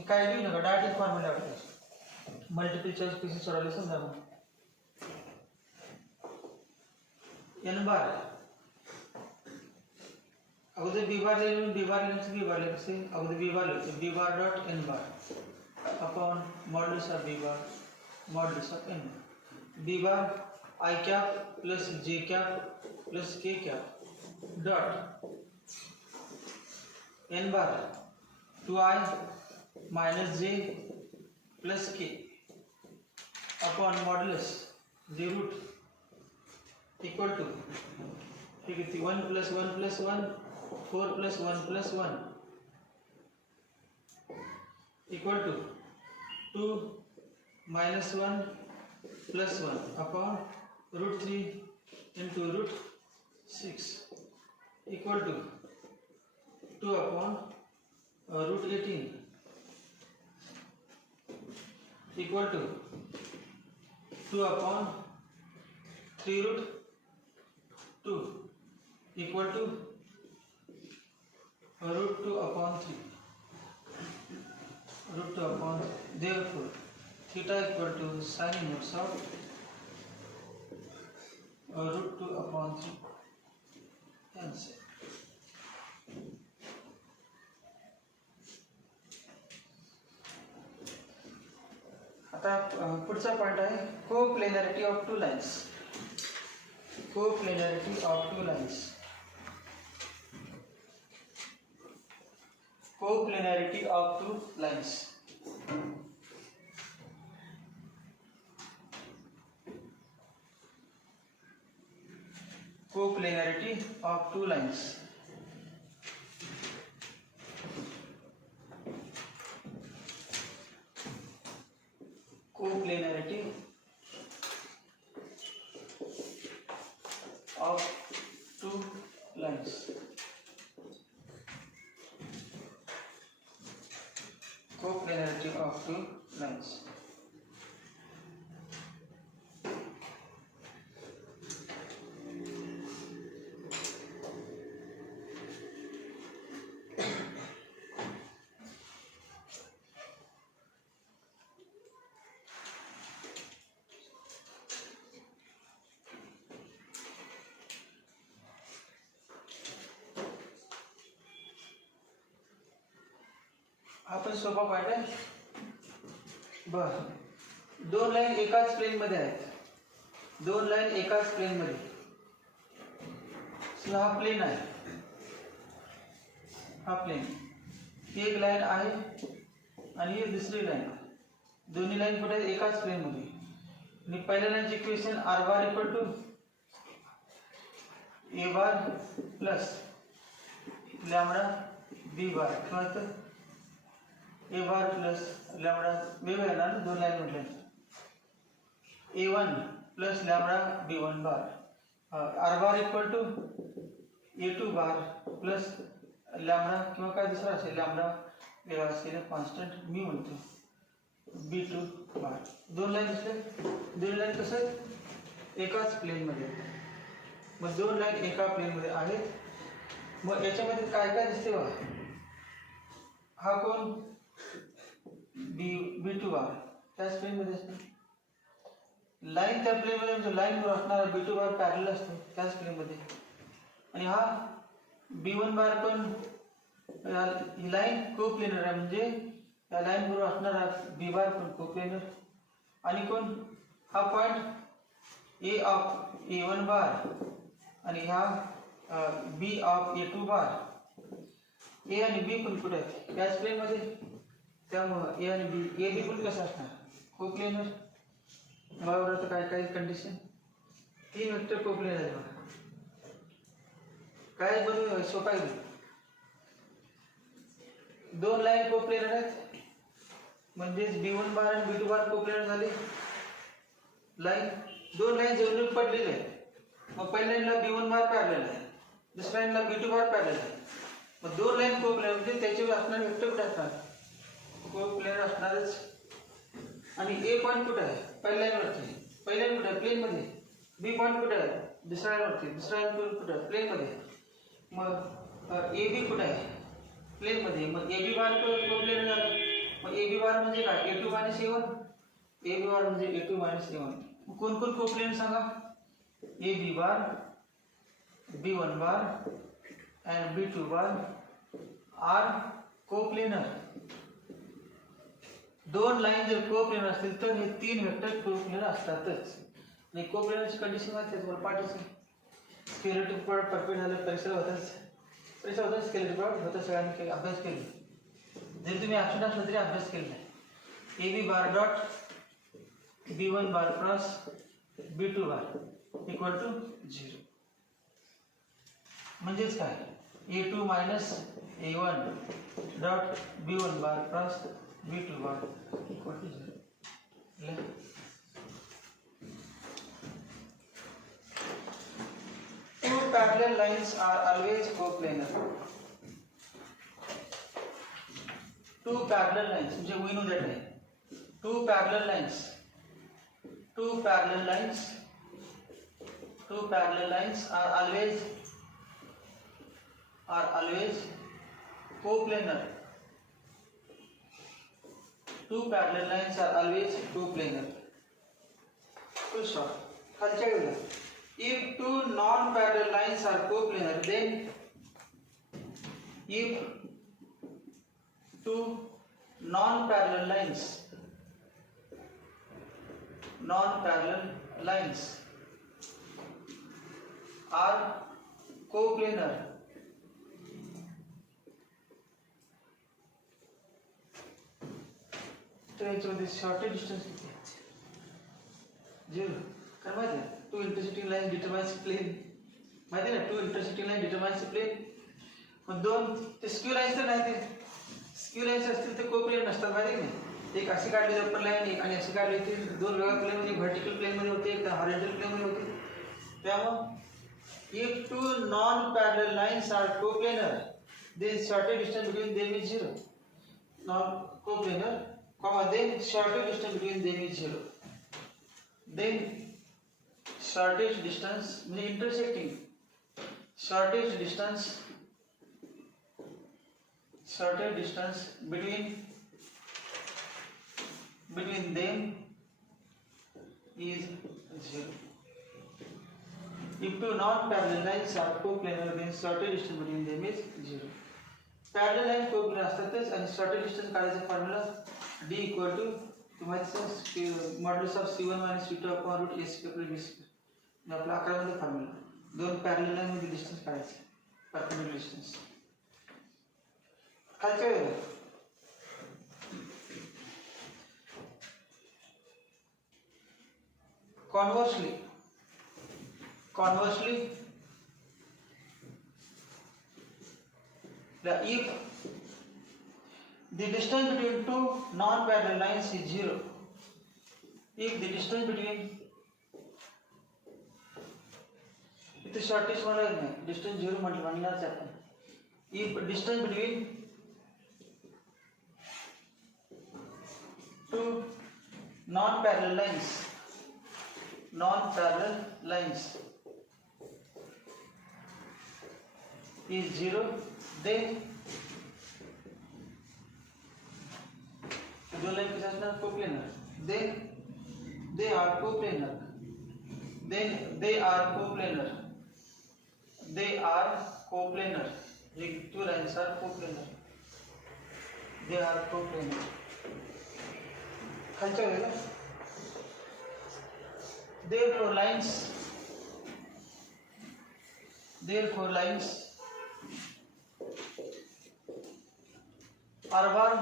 काय बी नका डायरेक्ट फॉर्म्युला वाटतं. मल्टिपल चॉईस पीसेस सोडवले समजा मग एन बार अगोदर बी बार लिहिलं बी बार लिहायचं कसे अगोदर बी बार लिहायचं b bar dot N bar upon modulus of b bar modulus of n b bar I cap plus j cap plus k cap dot n bar 2i minus j plus k upon modulus the root equal to 1 plus 1 plus 1 4 plus 1 plus 1 equal to 2 minus 1 plus 1 upon root 3 into root 6 equal to 2 upon root 18 equal to 2 upon 3 root 2 equal to root 2 upon 3. root 2 upon, therefore theta equal to sin inverse of root 2 upon 3 answer. आता पुढचा point आहे coplanarity of two lines. Coplanarity of two lines. Coplanarity of two lines. Coplanarity of two lines. Coplanarity of two lines. Coplanarity of two lines. हा पण सोपा पॉइंट आहे. बर, दोन लाईन एकाच प्लेन मध्ये आहेत. दोन लाईन एकाच प्लेन मध्ये. हा प्लेन आहे. हा प्लेन. ही एक लाईन आहे आणि ही दुसरी लाईन आहे. दोन्ही लाईन कुठे आहेत? एकाच प्लेन मध्ये. आणि पहिल्या लाईनची equation are bar equal to A bar plus lambda B bar किंवा ए बार प्लस लॅम्बडा वेगळं येणार. दोन लाईन म्हटल्या A1 plus lambda B1 bar. Are bar equal to A2 bar plus lambda किंवा काय दुसरा असेल लॅम्बडा वेगळा असलेला कॉन्स्टंट मी म्हणतो B2 बार. दोन लाईन असले. दोन लाईन कसं आहेत? एकाच प्लेन मध्ये. मग दोन लाईन एका प्लेन मध्ये आहेत. मग याच्यामध्ये काय काय दिसते बघा. हा कोण B2 बार त्याच प्लेन मध्ये असतो. लाईन त्या प्लेन मध्ये म्हणजे लाईन वर असणारा B2 बार पॅरलल असतो त्याच प्लेन मध्ये. आणि हा B1 बार पण ही लाईन कोप्लेनर आहे म्हणजे या लाईन वर असणारा B बार पण कोप्लेनर. आणि कोण हा पॉइंट A ऑफ A1 बार आणि हा B ऑफ A2 बार. A आणि B पण कुठे आहेत? त्याच प्लेन मध्ये. त्यामुळे ए आणि बी ए बी पण कसं असणार? कोप्लेनर. बरोबर. तर काय काय कंडिशन? तीन वेक्टर कोप्लेनर आहे बघा. काय बनवू सोपा आहे. दोन लाईन कोप्लेनर आहेत म्हणजेच B1 बार आणि B2 बार कोप्लेनर झाले. लाईन दोन लाईन जोडून पडलेले आहेत. मग पहिल्या लाईनला B1 बार पॅरलल आहे. दुसऱ्या लाईनला B2 बार पॅरलल आहे. मग दोन लाईन कोप्लेनर म्हणजे त्याच्यावर असणारे वेक्टर कुठे असणार? कोप्लेनर असणारच. आणि ए पॉइंट कुठे आहे? पहिल्या लाईनवरती. पहिल्या लाईन कुठे आहे? प्लेन मध्ये. बी पॉइंट कुठे आहे? दुसऱ्या लाईनवरती. दुसऱ्या लाईन कुठे आहे? प्लेन मध्ये. मग ए बी कुठे आहे? प्लेन मध्ये. मग ए बी बार कोप्लेनर झालं. मग ए बी बार म्हणजे काय? A2 minus A1. ए बी बार म्हणजे A2 मायनस A1. मग कोण कोण कोप्लेनर सांगा? A b bar, B1 bar and B2 bar are coplanar. दोन लाईन जर कोप्लेनर असतील तर हे तीन वेक्टर कोप्लेनर असतातच. आणि कोप्लेनरची कंडिशन माहिती आहे तुम्हाला? पाठीची स्केलेटल प्रॉडक्ट परफेक्ट झालं परीक्षा होतच. परीक्षा होतं स्केलेटल प्रॉडक्ट होतं. सगळ्यांनी अभ्यास केला. जरी तुम्ही ॲब्सेंट असला तरी अभ्यास केला नाही. A b bar dot B1 bar cross B2 bar equal to 0. म्हणजेच काय? A2 minus A1 dot B1 bar cross B2 bar equal to 0. Two parallel lines are always coplanar. Two parallel lines, म्हणजे we know that है. Two parallel lines. Two parallel lines. Two parallel lines are always coplanar. two parallel lines are always coplanar. Full stop. खालच्या गेला. If two non-parallel lines are coplanar, then if two non-parallel lines are coplanar, तो याच्यामध्ये shortage distance किती आहे? 0. काय माहिती आहे? Two intersecting line determines plane. माहिती आहे ना, two intersecting line determines plane. मग दोन ते स्क्यू लाईन्स तर नाही, ते स्क्यू लाईन्स असतील ते कोप्लेन नसतात. माहिती आहे की एक अशी काढली आपण लाईन, एक आणि अशी काढली ती दोन वेगळ्या प्लेनमध्ये, व्हर्टिकल प्लेनमध्ये होते, एक हॉरिझॉन्टल प्लेनमध्ये होते. त्यामुळे if two non-parallel lines are coplanar, then shortest distance between them is 0. Non-coplanar, then shortest distance between them is 0. Then shortest distance means intersecting. Shortest distance between them is 0. If two non-parallel lines are coplanar, then shortest distance between them is 0. Parallel line coplanar असतातच आणि shortest distance काढायचा formula D equal to modulus of C1 minus C2 upon root A square plus B square. हे आपला 11 मध्ये फॉर्म्युला. दोन parallel line मध्ये डिस्टन्स काढायचं, perpendicular distance. खालच्या वेळेला conversely if the distance between two non-parallel lines is 0, if the distance between इथे शॉर्टेज म्हणायचं नाही, डिस्टन्स 0 म्हणणारच आपण. if distance between two non-parallel lines is 0, then जो लाइन के साथ coplanar, then they are coplanar. ये two lines are coplanar. They are coplanar. खालच्या वेळेला therefore lines R bar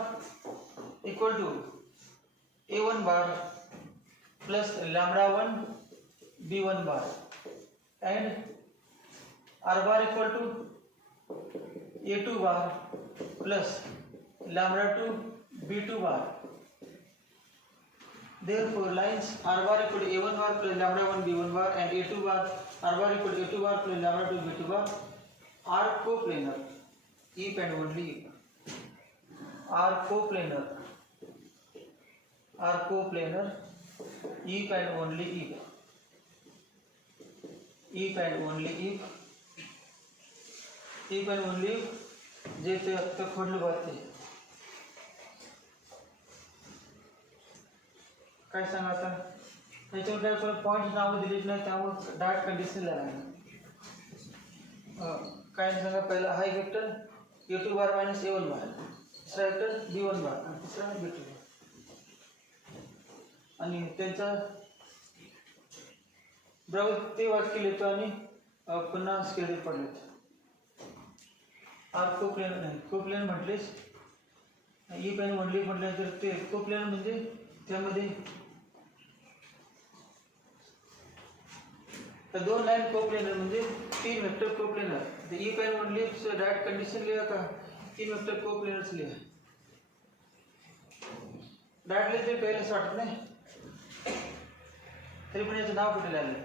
equal to A1 bar plus lambda 1 B1 bar and R bar equal to A2 bar plus lambda 2 B2 bar. Therefore lines R bar equal to A1 bar plus lambda 1 B1 bar and A2 bar R bar equal to A2 bar plus lambda 2 B2 bar are coplanar if and only if. Are coplanar if and only if जे ते आता खोडलं बात काय सांगा आता त्याच्यावर काय परत पॉईंट नाव दिलेच नाही, त्यामुळे डायरेक्ट कंडिशन लागणार. काय सांगा, पहिला हा vector A2 bar minus A1 बार, दुसरा वेक्टर B1 बार आणि तिसरा B2 बार. आणि त्यांचा बरोबर ते वाक्य लिहितो आणि पुन्हा स्केल पडलेत. आर कोप्लेन नाही, कोप्लेन म्हटलेच ई पेन म्हणली म्हटल्यानंतर ते कोप्लेन म्हणजे त्यामध्ये दोन लाइन कोप्लेनर म्हणजे तीन वेक्टर कोप्लेनर. तर ई पेन म्हणली डायरेक्ट कंडिशन लिहा का तीन वेक्टर कोप्लेनर्स लिहा. डायरेक्ट लिहिते पहिले असं वाटत नाही, तरी पण याचं नाव कुठे लिहिलं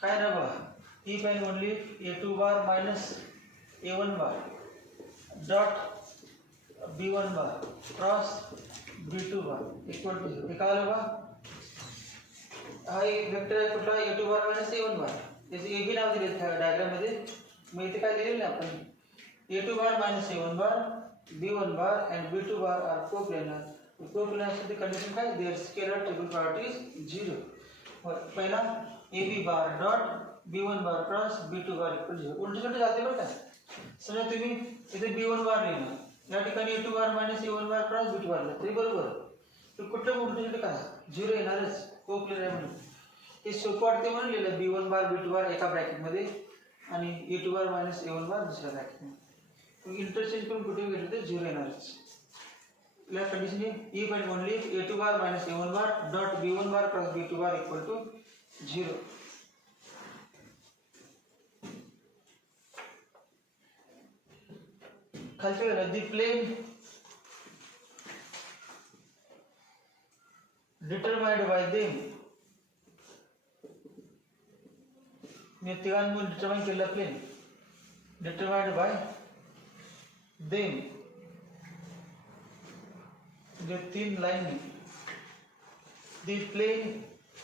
काय ना बघा. ई पेन म्हणली A2 bar minus A1 bar dot B1 bar cross B2 bar equal to 0. हे काय आलं बघा, हा एक वेक्टर आहे कुठला A2 बार मायनस A1 बार. त्याचे A बी नाव दिले डायग्राम मध्ये. मग इथे काय लिहिलेलं आपण A2 bar minus A1 bar, B1 bar and B2 bar are coplanar. Coplanar असते condition काय? Their scalar triple product is 0. पहिला AB bar dot B1 bar cross B2 bar equal 0. उलटे जाते बरं का? समजा तुम्ही इथे B1 bar लिहिलं, या ठिकाणी A2 bar minus A1 bar cross B2 bar लिहिलं, तरी बरोबर. तर कुठलं उलटे काय? 0 येणारच. कोप्लेनर आहे म्हणून. हे सोपं वाटते म्हणून लिहिलं B1 bar B2 bar एका ब्रॅकेट मध्ये आणि A2 bar minus A1 bar दुसऱ्या ब्रॅकेट मध्ये. इंटरचेंज करून कुठे गेलं तर 0 येणारच. या condition if and only if A2 bar minus A1 bar dot B1 bar cross B2 bar equal to 0. खालच्या वेळेला the plane determined by them ने तिघांमुळे डिटरमाइन केलेला प्लेन determined by them जे तीन line the plane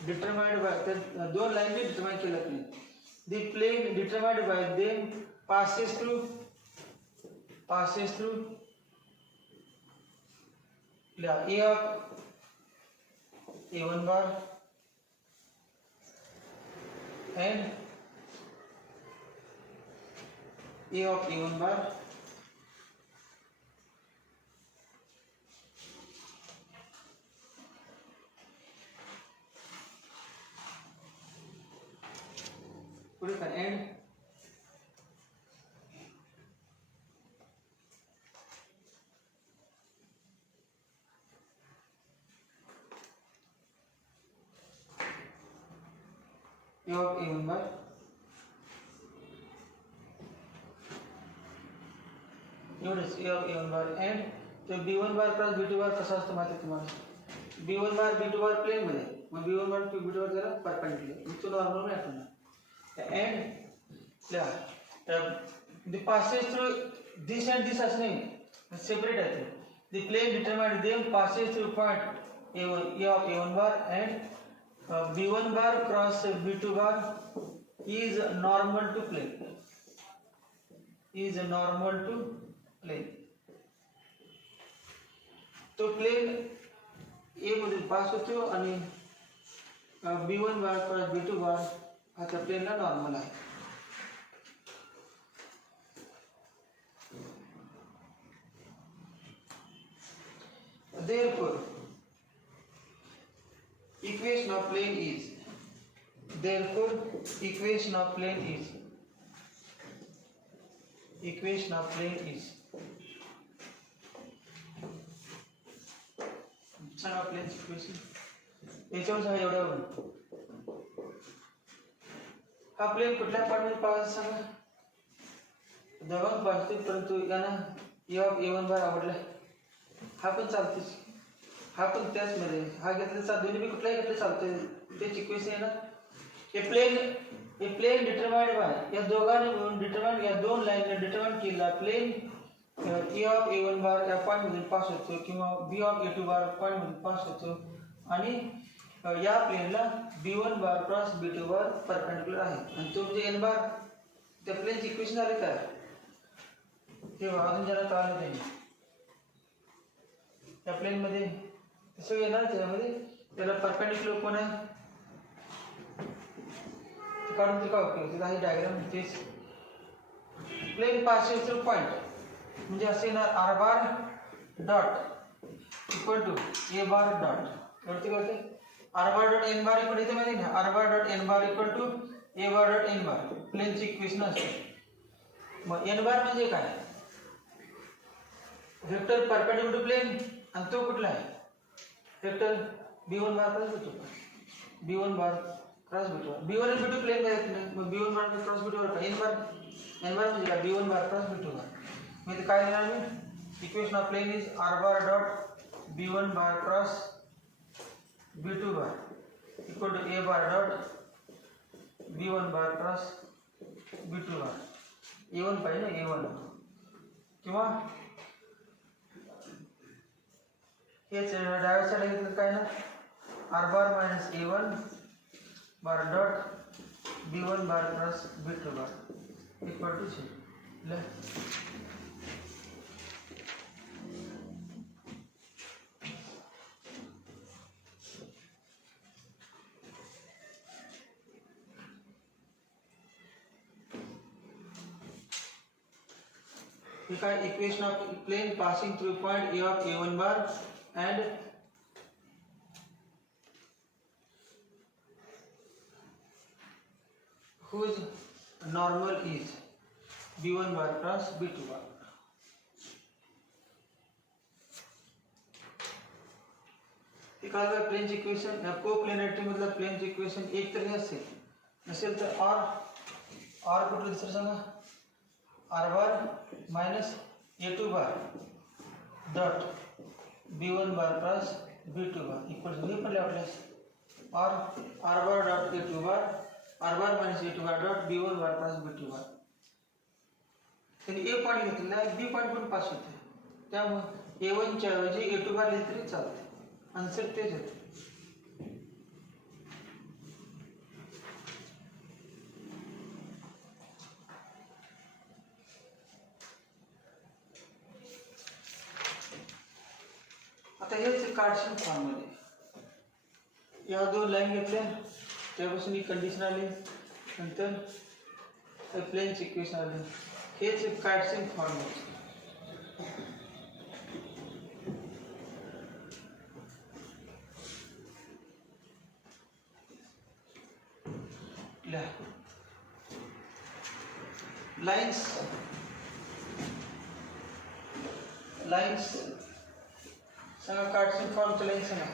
determined by दोन लाइन ने डिटरमाइन केलेला plane the plane determined by them passes through A of A1 bar and A of A1 bar put it an end A of A1 bar एवढेच A of A1 bar and तो B1 bar plus B2 bar कसा असतो माहिती आहे तुम्हाला B1 bar B2 bar plane मध्ये मग B1 bar to B2 bar जरा परपेंडिकुलर तो नॉर्मल में आपण and the passes through this and this असणे सेपरेट आहे the plane determined them passes through point A1 A of A1 bar and B1 bar cross B2 bar is normal to plane तो प्लेन ए मधून pass होतो आणि B1 bar cross B2 bar हा त्या प्लेनला नॉर्मल आहे therefore equation of plane is सांगा plane equation याच्यावर सांगा एवढ्यावर हा प्लेन कुठल्या पॉइंटमध्ये पाहायचा सांगा दोघांना पाहते परंतु यांना A of A1 bar आवडला हा पण चालतेच हा पण त्याच मध्ये हा घेतला चालतो दोन्ही बी कुठलाही घेतलं चालते तेच इक्वेशन आहे ना ए प्लेन डिटरमाइंड बाय या दोघांनी मिळून डिटरमाइंड या दोन लाईनने डिटरमाइंड केला plane A of A1 bar या पॉइंट मधून पास होतो किंवा B of A2 bar point मधून पास होतो आणि या प्लेनला B1 bar cross B2 bar perpendicular आहे आणि तो म्हणजे n bar त्या प्लेनचे इक्वेशन आले काय हे अजून जरा कळलं नाही त्या प्लेन मध्ये सगळं येणार त्यामध्ये त्याला परपेंडिकुलर कोण आहे काढून का उपयोग त्याचा ही डायग्राम तेच प्लेन पासेस थ्रू पॉइंट म्हणजे असे येणार r bar dot equal to a bar dot कळते r bar dot n bar equal इथे माहिती आहे r bar dot n bar equal to a bar dot n bar प्लेनची equation असते मग n bar म्हणजे काय वेक्टर परपेंडिकुलर टू प्लेन आणि तो कुठला आहे vector B1 bar cross B2 B1 bar cross B2 B1 आणि B2 प्लेन आहेत ना मग B1 bar cross B2 bar n bar म्हणजे काय B1 bar cross B2 bar मग इथे काय लिहिणार मी equation of plane is r bar dot B1 bar cross B2 bar equal to a bar dot B1 bar cross B2 bar A1 पाहिजे ना A1 किंवा हेच डाव्या साईडला घेतलं काय ना r bar minus A1 bar dot B1 bar plus B2 bar equal to 0. ठीक है, equation of plane passing through point A of a1 bar and whose normal is b1 bar plus b2 bar. निकाल plane equation coplanarity मतलब plane equation एक तरह से नसेल तर R कुठलं दुसरं सांगा R bar minus a2 bar dot b1 bar plus b2 bar equal to हे पण आपल्यास R bar dot a2 bar are bar minus a2 bar dot b1 bar plus b2 बार. त्यांनी ए पॉईंट घेतलेला आहे, बी पॉईंट पण पास होते, त्यामुळे a1 च्या ऐवजी a2 बार लिहिले तरी चालते. आन्सर तेच येते. आता हेच कार्टेशियन फॉर्म मध्ये या दोन लाईन घेतल्या, त्यापासून ही कंडिशन आली, नंतर प्लेनची इक्वेशन आली. हेच कार्टेशियन फॉर्म मध्ये लाइन्स सांगा, कार्टेशियन फॉर्मच्या लाईन सांगा.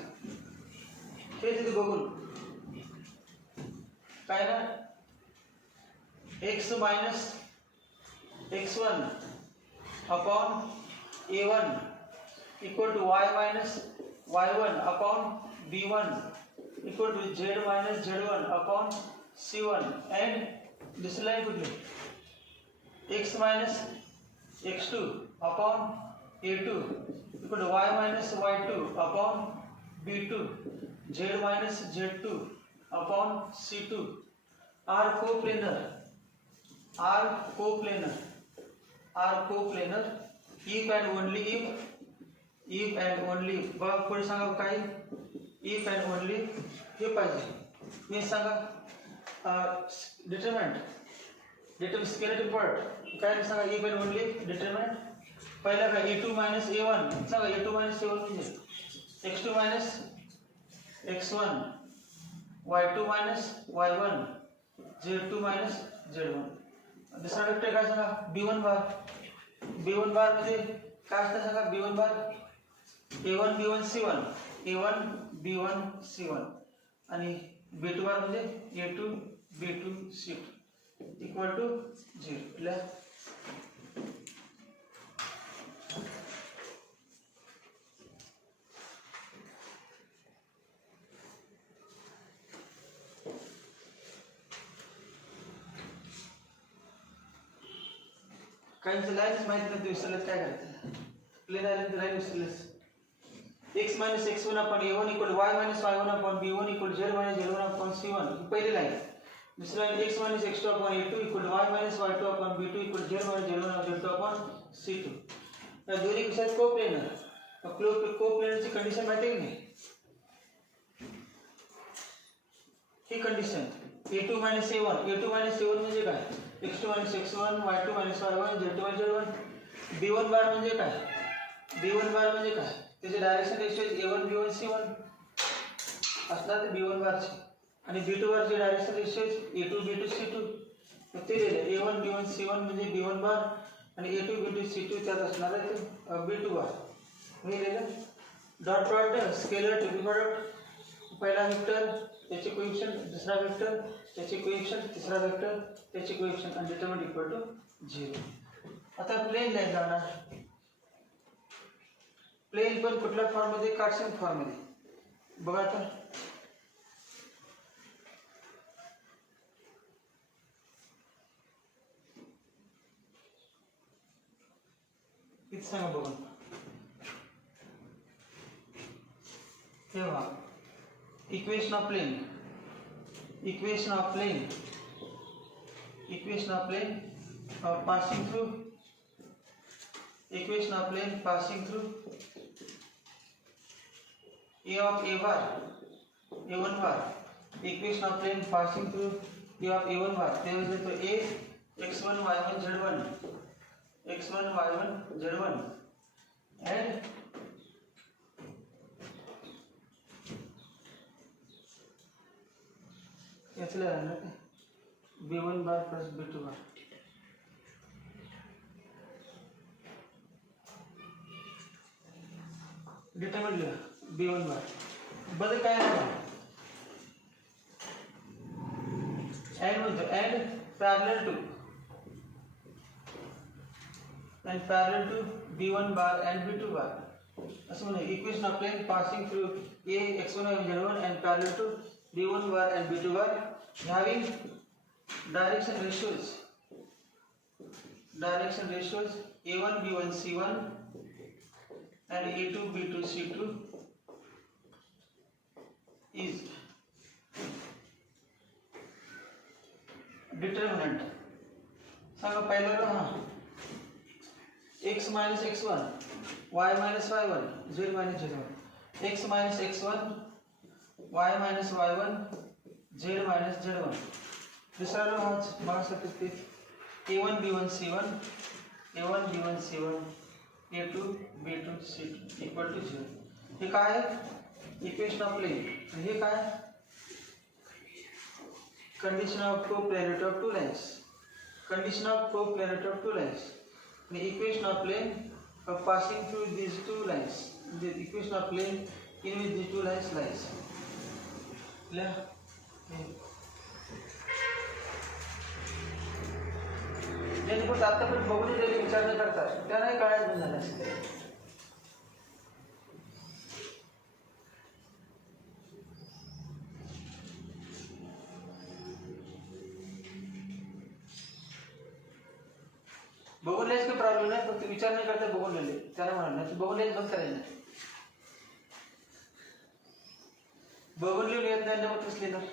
हे तिथे बघून काय ना x minus x1 upon a1 equal to y minus y1 upon b1 equal to z minus z1 upon c1 and this line कुठली x minus x2 upon a2 equal to y minus y2 upon b2 z minus z2 upon c2 are coplanar if and only if बघा पुढे सांगा काय if and only हे पाहिजे. मी सांगा determinant skeletal part काय सांगा if and only determinant पहिला काय a2 minus a1 सांगा a2 minus a1 म्हणजे x2 minus x1 y2 minus y1 z2 minus z1. दुसरा वेक्टर काय सांगा b1 बार म्हणजे काय असतं सांगा b1 बार a1 b1 c1 आणि b2 बार म्हणजे a2 b2 c2 equal to 0. काहींचं लाईनच माहिती नाही, विसरलेत काय करायचं. प्लेन आले तर लाईन विसरलेस. x minus x1 upon a1 equal y minus y1 upon b1 equal z minus z1 upon c1 पहिली लाईन. दुसरी line x minus x2 upon a2 equal y minus y2 upon b2 equal z minus z1 upon z2 upon c2. या दोन्ही कशा आहेत कोप्लेनर. कोप्लेनरची कंडिशन माहिती आहे की नाही, ही कंडिशन a2 मायनस a1 म्हणजे काय x2 minus x1 y2 minus y1 z2 minus z1. b1 बार म्हणजे काय त्याचे direction ratio a1 b1 c1 असणार ते b1 बारचे, आणि b2 बारचे direction ratio a2 b2 c2. ते दिले a1 b1 c1 म्हणजे b1 बार आणि a2 b2 c2 त्यात असणार आहे b2 बार. हे दिलं डॉट प्रॉडक्ट स्केलर टिपी प्रॉडक्ट पहिला वेक्टर त्याचे कोएफिशिएंट, दुसरा वेक्टर त्याचे कोएफिशिएंट, तिसरा वेक्टर त्याचे कोएफिशिएंट आणि डिटरमिनंट इक्वल टू 0. आता प्लेन लाईन जाणार. प्लेन पण कुठल्या फॉर्म मध्ये कार्टेशियन फॉर्म मध्ये बघा. आता किती सांगा बघून तेव्हा equation of plane passing through equation of plane passing through a of a bar a1 bar equation of plane passing through a of a1 bar there is a a x1 y1 z1 x1 y1 z1 and कैसे रहना है b1 bar plus b2 बार डिटरमिनेंट लिया b1 बार बदल काय है and parallel to b1 bar and b2 bar असं म्हणजे equation of plane passing through a x1 y1 z1 and parallel to b1 bar and b2 bar having direction ratios a1 b1 c1 and a2 b2 c2 is determinant सांगा पहिला हां x minus x1 y minus y1 z minus z1 x minus x1 y minus y1 z minus z1 दूसरा लो आज मार सकते a1 b1 c1 a2 b2 c2 equal to 0 हे काय आहे इक्वेशन ऑफ प्लेन हे काय condition of coplanarity of two lines the equation of plane of passing through these two lines the equation of plane in which these two lines lies ज्यांनी पण आतापर्यंत बघून दिलेले विचार न करता त्यांनाही कळायला बंद झालं असेल बघून लिहायचं काही प्रॉब्लेम नाही फक्त विचार नाही करता बघून लिहिले त्याला म्हणाल नाही बघून लिहायचं बंद करायचं नाही बघून लिहून येत नाही मग कसं लिहिणार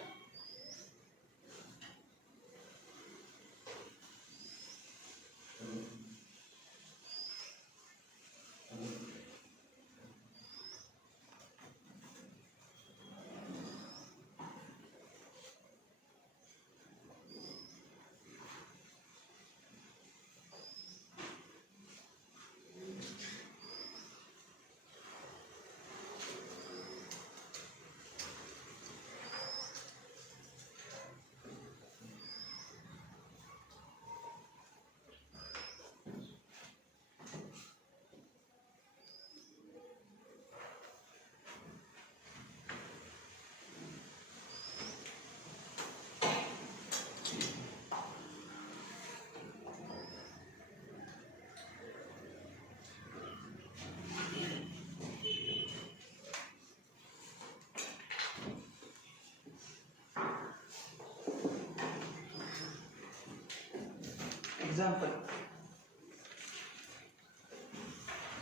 example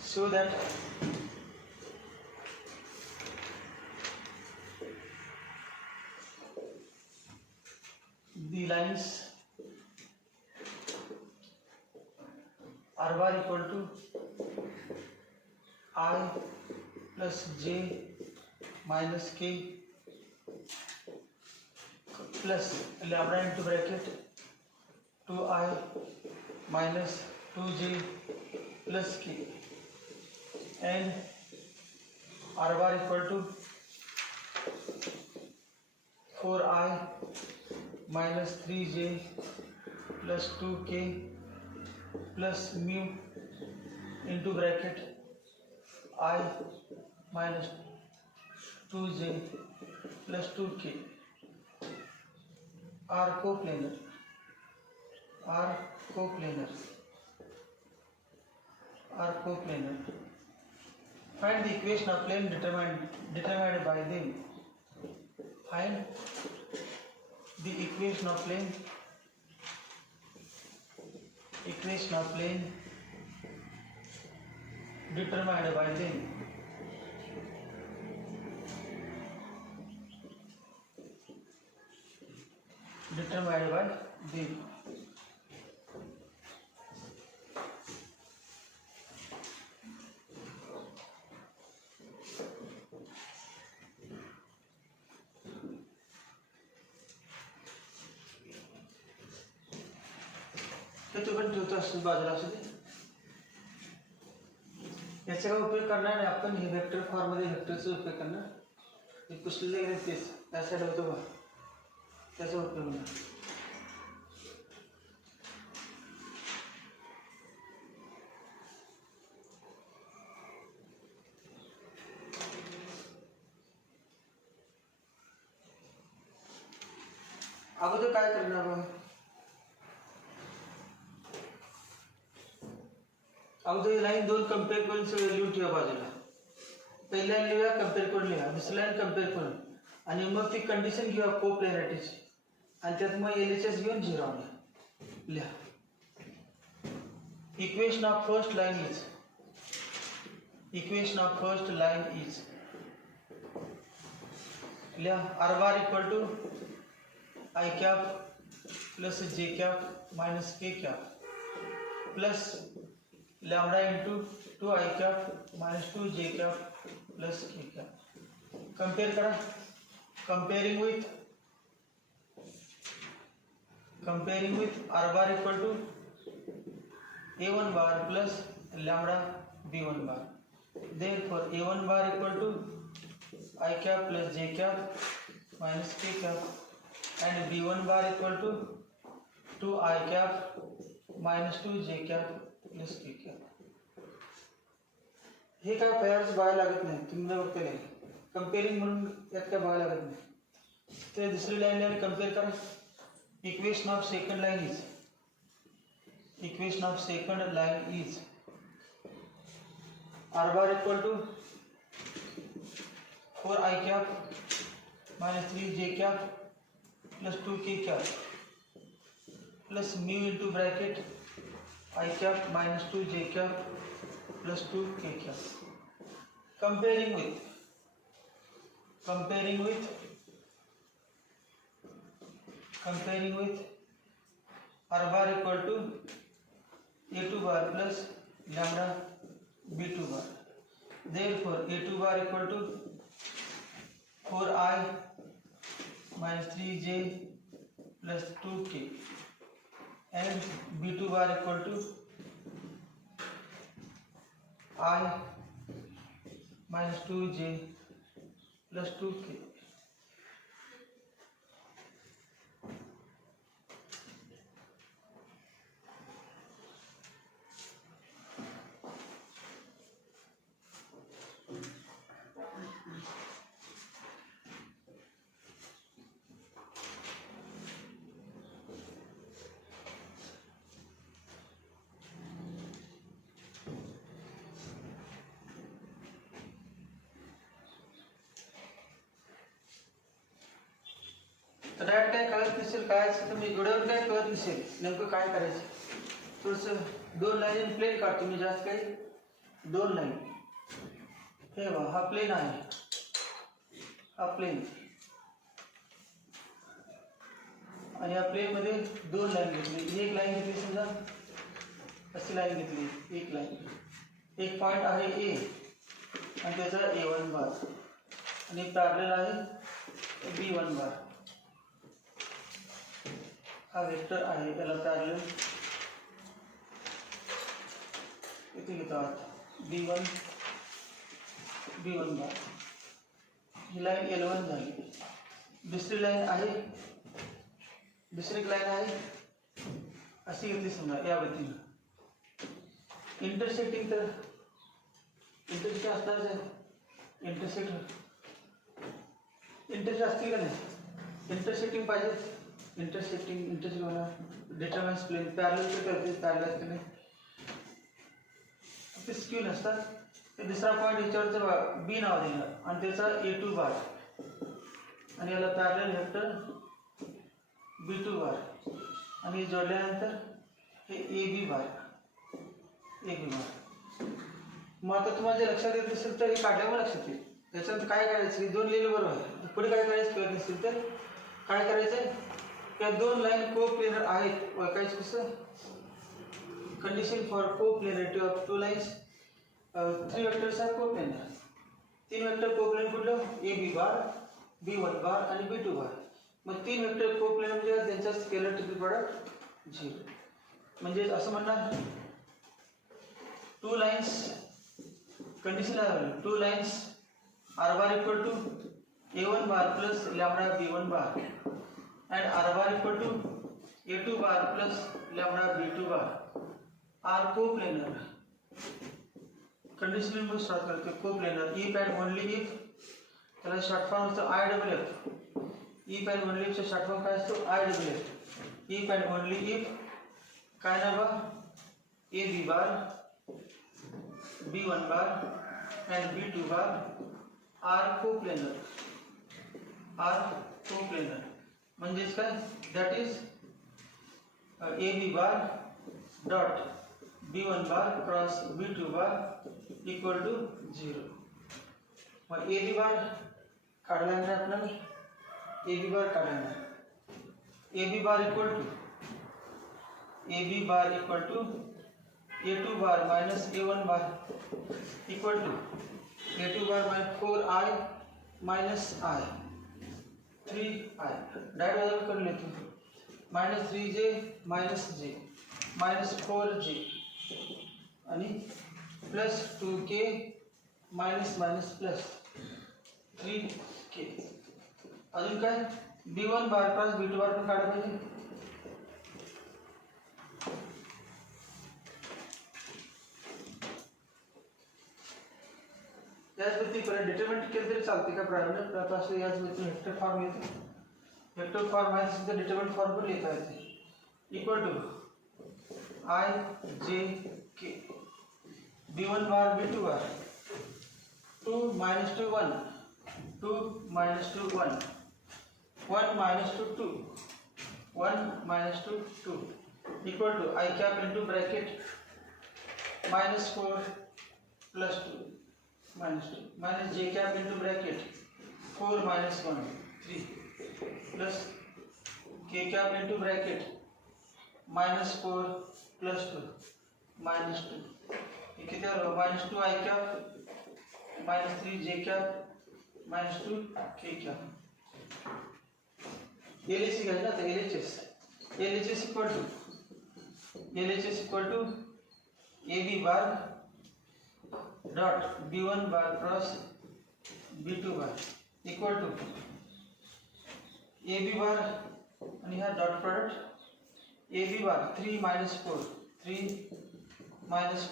so that the lines r bar equal to I plus j minus k plus lambda into bracket 2I minus 2j plus k and r bar equal to 4I minus 3j plus 2k plus mu into bracket I minus 2j plus 2k are coplanar. Find the equation of plane determined by them. Find the equation of plane determined by them. Determined by them. तो पण ठेवतो असं बाजूला असू दे याचा काय उपयोग करणार नाही आपण, हे वेक्टर फॉर्ममध्ये वेक्टरचा उपयोग करणार. हे पुसलेले गेले तेच त्या साईड होतं बघ, त्याचा उपयोग नाही. अगोदर काय करणार बघ, अगोदर लाईन दोन कम्पेअर करून सगळं लिहून ठेवा बाजूला. पहिल्या लाईन लिहूया, कम्पेअर करून लिहा, दुसरी लाईन कम्पेअर करून, आणि मग ती कंडिशन घेऊया कोप्लॅरिटीची, आणि त्यात मग LHS घेऊन 0 लिहा. Equation of first line is, equation of first line is लिहा, r bar equal to I cap plus J cap minus K cap plus lambda into 2 I cap minus 2 J cap plus K cap. Compare करा, comparing with r bar equal to A1 bar plus lambda B1 bar. Therefore A1 bar equal to I cap plus J cap minus K cap and B1 bar equal to 2 I cap minus 2 J cap plus K cap. हे काय पेयर्स बघायला लागत नाही, तुम्ही फक्त नाही कंपेअरिंग म्हणून यात काय बघायला लागत नाही. ते दुसरी लाईन कंपेअर करा. Equation of second line is, equation of second line is r bar equal to 4 I cap minus 3 J cap plus 2 K cap plus mu into bracket I cap minus 2 J cap plus 2 K cap. Comparing with r bar equal to A2 bar plus lambda B2 bar. Therefore A2 bar equal to 4I minus 3J plus 2K and B2 bar equal to I minus 2J plus 2K. Direct काय कळत नसेल काय असेल तर मी व्हिडिओवर काय कळत नसेल नेमकं काय करायचं, थोडंसं 2 लाईन प्लेन काढतो मी, जास्त काही 2 लाईन. हे बघा हा प्लेन आहे, हा प्लेन, आणि या प्लेन मध्ये 2 लाईन घेतली. एक लाईन घेतली समजा, अशी लाईन घेतली, एक लाईन, एक पॉइंट आहे A आणि त्याचा A1 बार, आणि पॅरलल आहे B1 बार. हा वेक्टर आहे, त्याला पॅरलल इथे घेतो आत B1 बार. ही लाईन L1 झाली. दुसरी लाईन आहे, दुसरी लाईन आहे अशी घेतली समजा या वतीनं. इंटरसेक्टिंग तर इंटरसेक्ट असणारच आहे, इंटरसेक्ट असतील का नाही, इंटरसेक्टिंग पाहिजे. इंटरसेक्ट होणार, डिटरमाइन्स प्लेन, पॅरलल तर करते, पॅरलल की नाही ते स्क्यू नसतात. ते दुसरा पॉईंट याच्यावरचं B नाव दिलं आणि त्याचा A2 बार, आणि याला पॅरलल वेक्टर B2 बार, आणि जोडल्यानंतर हे AB बार. मग आता तुम्हाला जे लक्षात येत नसेल तर हे काढल्यावर लक्षात येईल. त्याच्यानंतर काय करायचं, 2 लिहिलं बरोबर आहे, पुढे काय करायचं कळत नसेल तर काय करायचं, या 2 लाईन को प्लेनर आहेत. ओळखायचं कसं, condition for coplanarity of 2 lines, 3 vectors are coplanar. 3 vector coplanar कुठलं, AB बार, B1 बार आणि B2 बार. मग 3 वेक्टर को प्लेनर म्हणजे त्यांचा स्केलर ट्रिपल प्रॉडक्ट 0. म्हणजे असं म्हणणार 2 lines condition are two lines r bar equal to a1 bar plus lambda b1 bar and r bar equal to a2 bar plus lambda b2 bar are coplanar. Conditional में स्टार्ट करते हैं coplanar if and only if त्याला short form असतो IWF. If and only if चा short form काय असतो IWF. If and only if काय ना बा AB bar B1 bar and B2 bar are coplanar. म्हणजेच काय that is AB bar dot B1 bar cross B2 bar equal to 0. Mug AB bar काढला आहे आपल्याला AB bar काढला आहे AB bar equal to A2 bar minus A1 bar equal to A2 bar minus 4i minus I 3i direct बदल कर लेते हैं minus 3j minus j minus 4j आणि plus 2k minus minus plus 3k. अजून काय B1 बार plus B2 बार पण काढा पाहिजे. याच व्यतिरिक्त डिटरमिनंट केलं तरी चालते का प्रायमरी आता असं याच व्यतिरिक्त वेक्टर फॉर्म येतो. वेक्टर फॉर्म माहिती असेल तर डिटरमिनंट फॉर्म पण लिहिता येते equal to I J K B1 bar B2 bar 2 minus 2 1 2 minus 2 1 1 minus 2 2 1 minus 2 2 equal to I cap into bracket minus 4 plus 2 minus 2 minus j cap into bracket 4 minus 1 3 plus k cap into bracket minus 4 plus 2 minus 2 ये कितना होगा minus 2 I cap minus 3 j cap minus 2 k cap. LHS का है ना तो LHS equal to AB bar dot B1 bar cross B2 bar equal to AB bar and here dot product AB bar 3 minus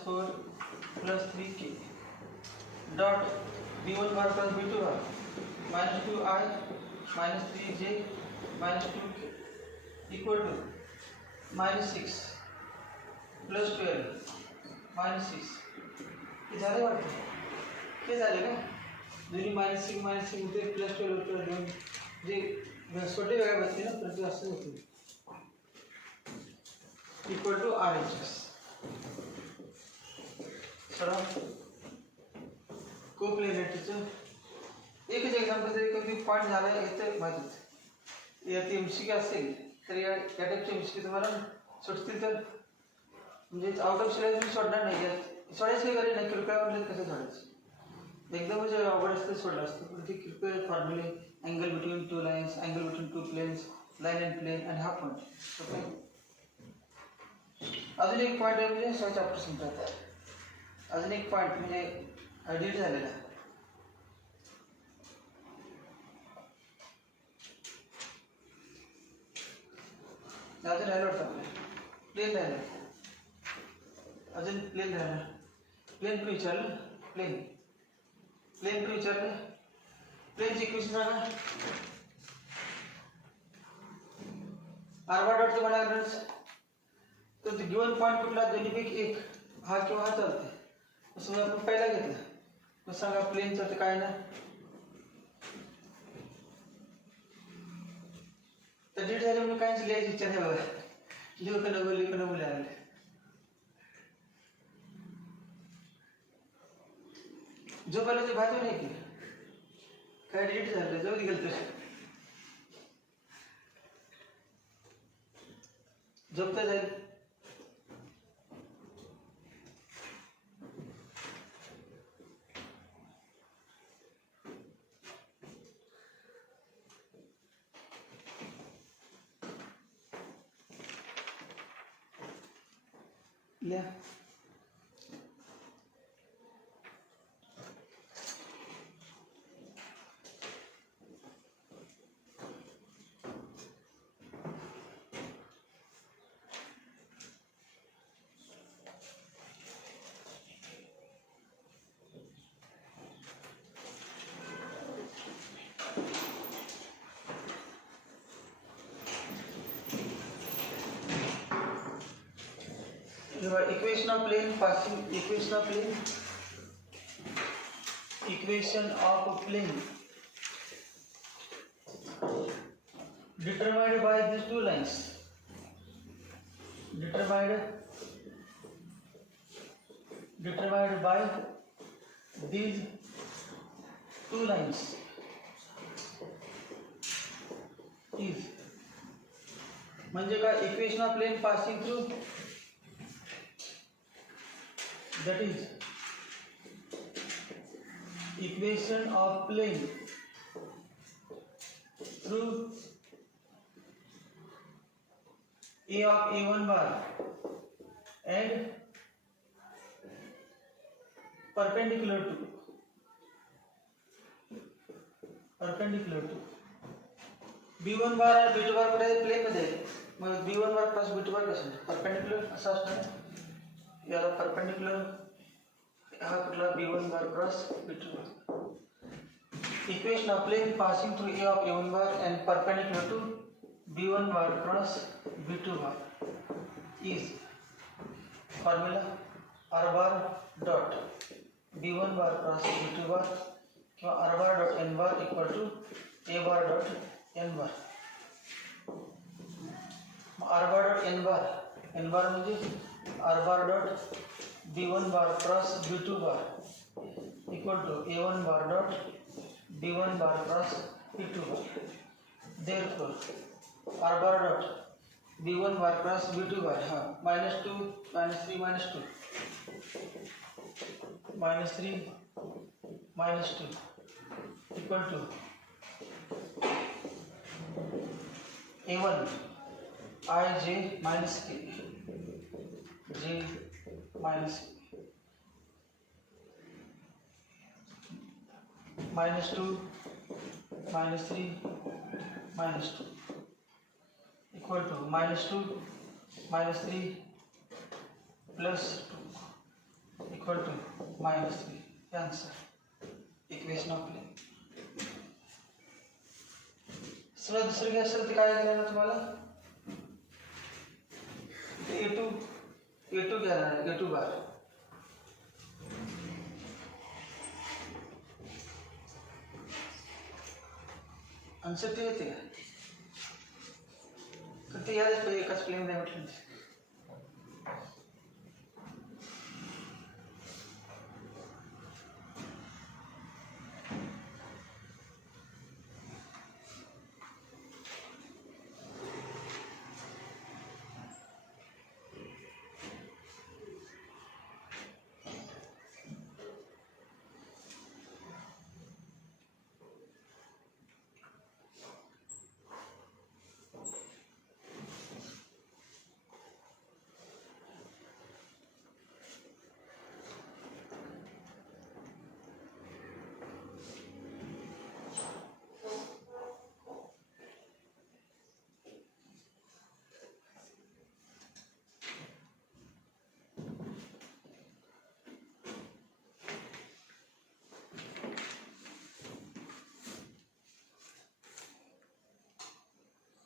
4 plus 3k dot B1 bar plus B2 bar minus 2i minus 3j minus 2k equal to minus 6 plus 12 minus 6. हे झाले वाटतं हे झाले का दोन्ही minus 6 होते plus 12 होते दोन जे छोटे वेगळे बसते ना प्रति असं होते equal to RHS. चला कोप्लेनरिटीचं एकच एक्झाम्पल जरी कोणती पॉईंट झाला येते माहितीच यात MCQ असेल तर या टाईपचे MCQ तुम्हाला सुटतील तर म्हणजे आउट ऑफ सिलेबस मी सोडणार नाही यात सोडायचं काही नाही कृपया म्हणलं कसं सोडायचं एकदमच अवघड असतं सोडलं असतं पण ते कृपया फॉर्म्युले angle between two lines angle between two planes line and plane आणि हा पॉईंट ओके. अजून एक पॉईंट आहे म्हणजे चॅप्टर संपतात अजून एक पॉईंट म्हणजे डिलीट झालेला अजून राहिलं वाटतं आपल्याला प्लेन राहिलं अजून प्लेन राहिलं प्लेन टू विचारलं प्लेन टू विचारलं प्लेनची इक्वेशन सांगा आर बार डॉटचं म्हणाल तर गिवन पॉईंट कुठला दोन्हीपैकी एक हा किंवा हा चालते समजा आपण पहिला घेतला मग सांगा प्लेनचं तर काय ना तर डिलीट झाले म्हणून काय लिहायची इच्छा नाही बघा लिहू का नको लिहायला जो पहिला ते भाजून नाही केलं काय डिलीट झालं जाऊ गेलं तर झोपता जाईल लिहा किंवा equation of plane passing equation of plane determined by these two lines, determined by these two lines is म्हणजे काय equation of plane passing through that is equation of plane through A of A1 bar and perpendicular to B1 bar आणि B2 बार कडे प्लेन मध्ये मग B1 bar cross B2 बार कसं परपेंडिक्युलर असं असणार याला परपेंडिक्युलर हा कुठला B1 bar cross B2 bar equation of plane passing through A of A1 bar and perpendicular to B1 bar cross B2 bar is formula R bar dot B1 bar cross B2 bar किंवा R bar dot N bar equal to A bar dot N bar. R bar dot N bar म्हणजे R bar dot B1 bar cross B2 bar equal to A1 bar dot B1 bar cross B2 bar. Therefore R bar dot B1 bar cross B2 bar minus 2 minus 3 minus 2 minus 3 minus 2 equal to A1 I j minus k j minus k minus 2 minus 3 minus 2 equal to minus 2 minus 3 plus 2 equal to minus 3. Answer equation of plane. सगळं दुसरं काय असेल ते काय घ्यायला तुम्हाला A2 घ्यायला A2 बार आन्सर ते येते का ते यायलाच पाहिजे एकाच प्लेन नाही म्हटलं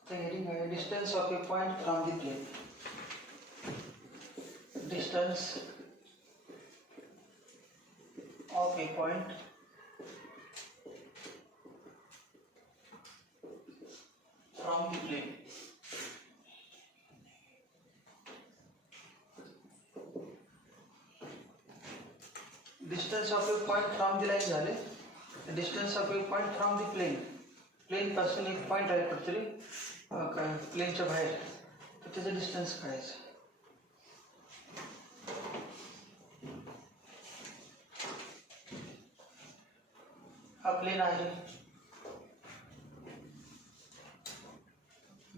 heading है distance of a point from the plane. Distance of a point from the plane. Distance of a point from the line झाले. Distance of a point from the plane. Plane पासून एक पॉइंट आहे कुठेतरी प्लेनच्या बाहेर तर त्याचं डिस्टन्स काढायचं हा प्लेन आहे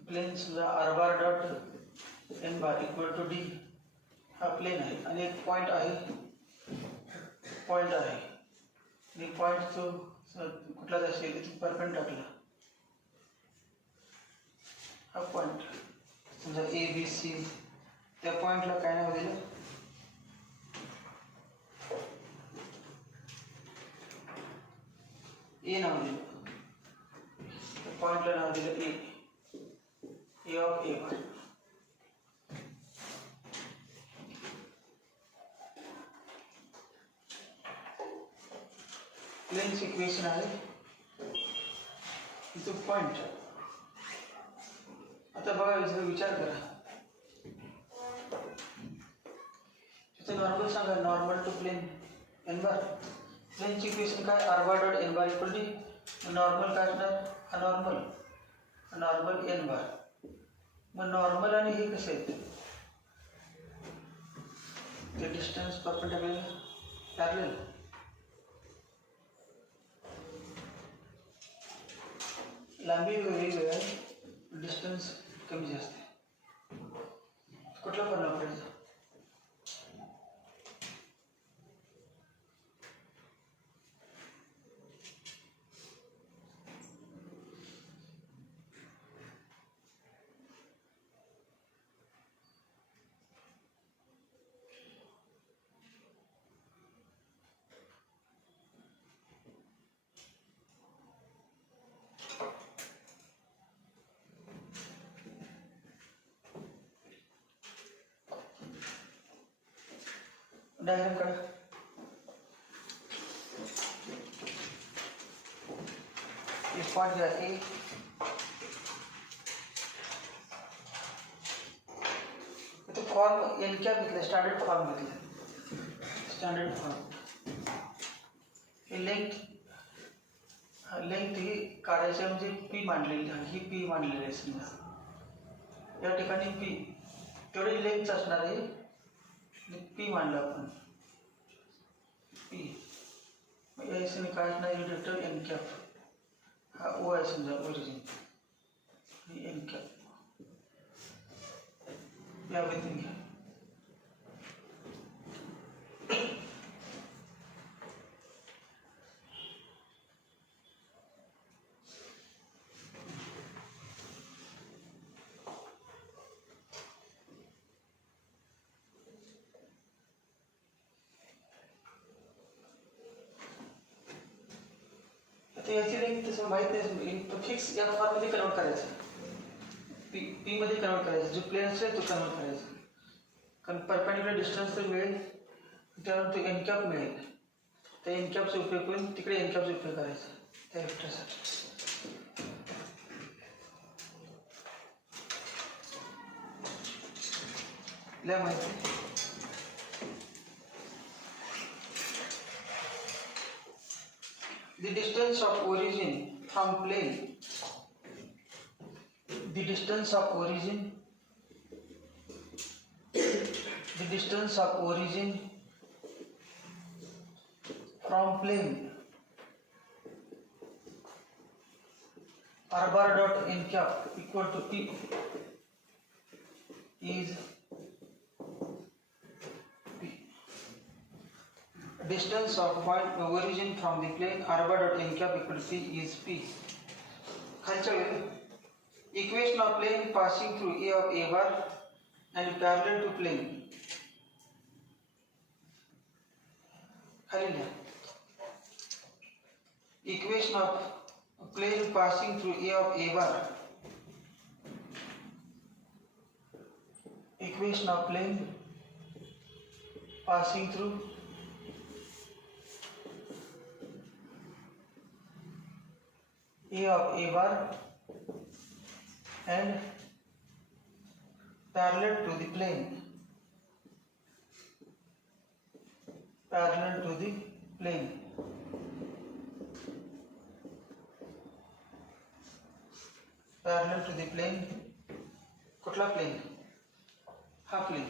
प्लेन सुद्धा R bar dot N bar equal to D हा प्लेन आहे आणि एक पॉइंट आहे आणि पॉइंट तो कुठला असेल इथे परपेंड टाकला हा पॉइंट समजा A B C त्या पॉइंटला काय नाव दिलं A नाव दिलं त्या पॉइंटला नाव दिलं A of A bar प्लेनचं इक्वेशन आहे इथं पॉईंट. आता बघा विचार करा, तिथे नॉर्मल सांगा, normal to plane N bar. प्लेनची इक्वेशन काय, R bar dot N bar equal to normal काय असणार, अनॉर्मल नॉर्मल एन बार. मग नॉर्मल आणि हे कसे आहेत, ते डिस्टन्स परपेंडिक्युलर पॅरलल. लांबी वेगवेगळी आहे, डिस्टन्स कमी जास्त आहे. कुठला फॉर्म्युला वापरायचा, डायग्राम काढा. एक पॉइंट घ्या ए, तो फॉर्म एन कॅप घेतला, स्टँडर्ड फॉर्म घेतला, स्टँडर्ड फॉर्म. हे लेंथ ही काढायची म्हणजे पी मांडलेली आहे, ही पी मांडलेली आहे समजा. या ठिकाणी पी तेवढी लेंथ असणार आहे, पी मांडलं आपण पी. मग या हिशोबाने काय असणार, युनिटर एन कॅप, हा ओ आहे समजा ओरिजिन, एन कॅप या पद्धतीने घ्या. याची लेंथ तसं माहीत नाही, तो फिक्स या फॉर्ममध्ये कन्वर्ट करायचं, पी मध्ये कन्वर्ट करायचं, जो प्लेन असेल तो कन्वर्ट करायचा. कारण परपेंडिक्युलर डिस्टन्स तर मिळेल, त्यानंतर तो एन कॅप मिळेल, त्या एन कॅपचा उपयोग करून तिकडे एन कॅपचा उपयोग करायचा त्या वेक्टरसाठी. आपल्या माहिती the distance of origin from plane, the distance of origin from plane r bar dot n cap equal to p is distance of point origin from the plane r bar dot n cap equal to p is p. खालच्या equation of plane passing through a of a bar and parallel to plane. खाली लिहा equation of plane passing through a of a bar, equation of plane passing through a of a bar and parallel to the plane, parallel to the plane. Parallel to the plane, कुठला प्लेन, हा प्लेन.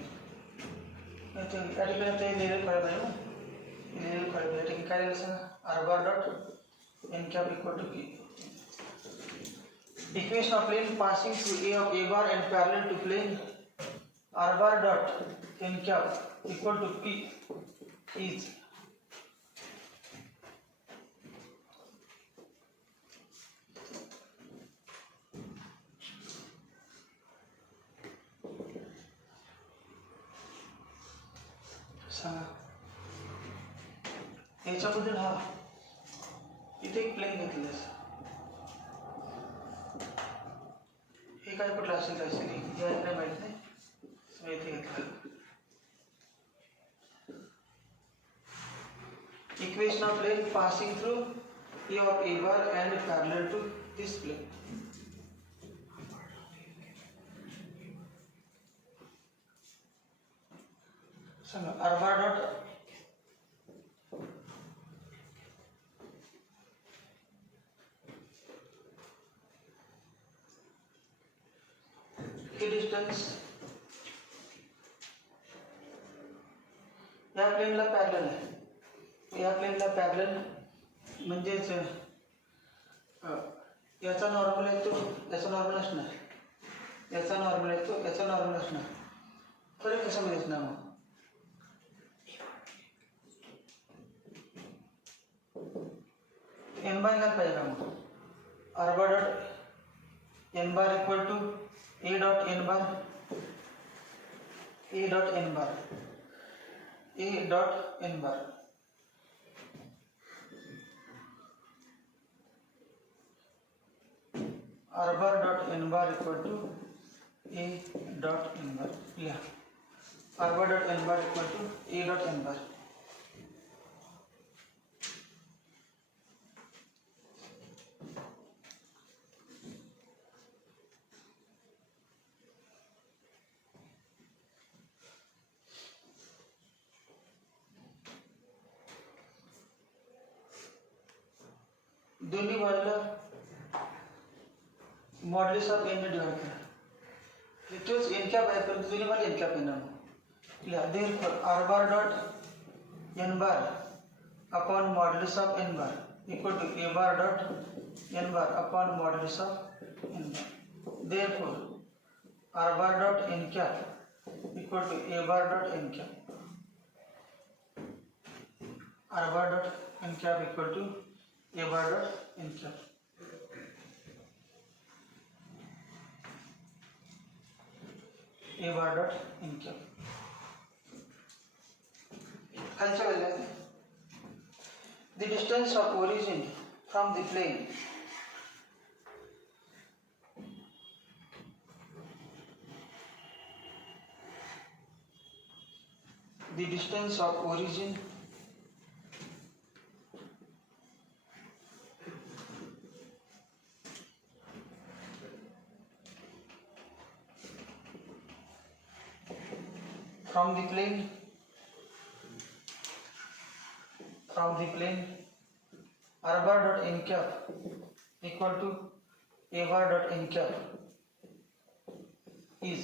या ठिकाणी ते लिहिलेलं कळलं आहे ना, लिहिलेलं कळलं. या ठिकाणी काय लिहिलं सांगा, r bar dot n cap equal to p. Equation of plane passing through a of a bar and parallel to plane r bar dot n cap equal to p is सांगा. याच्याबद्दल हा इथे एक प्लेन घेतलेलं, हे काय कुठलं असेल हे काय माहित नाही, इथे घेतलं. Equation of plane passing through A of A bar and parallel to this plane. So R bar dot distance या प्लेनला पॅरलल आहे, या प्लेनला पॅरलल म्हणजेच याचा नॉर्मल आहे तो याचा नॉर्मल असणार, याचा नॉर्मल आहे तो याचा नॉर्मल असणार. फरक कसा माहित ना मग एन बार घाल पाहिजे का मग R bar dot N bar equal to A dot N bar, A dot N bar, A dot N bar. Are bar dot N bar equal to A dot N bar. या R bar dot N bar equal to A dot N bar. दोन्ही बाजूला modulus of N ने divide करा. तोच N cap आहे पण दोन्ही बाजू एन कॅप येणार. Therefore are bar dot N bar upon modulus of n bar equal to A bar dot N bar upon modulus of n bar. Therefore are bar dot N cap equal to A bar dot N cap. R bar dot N cap equal to A bar dot n cap. A bar dot n cap. खालच्या वेळेला the distance of origin from the plane the distance of origin from the plane r bar dot n cap equal to a bar dot n cap is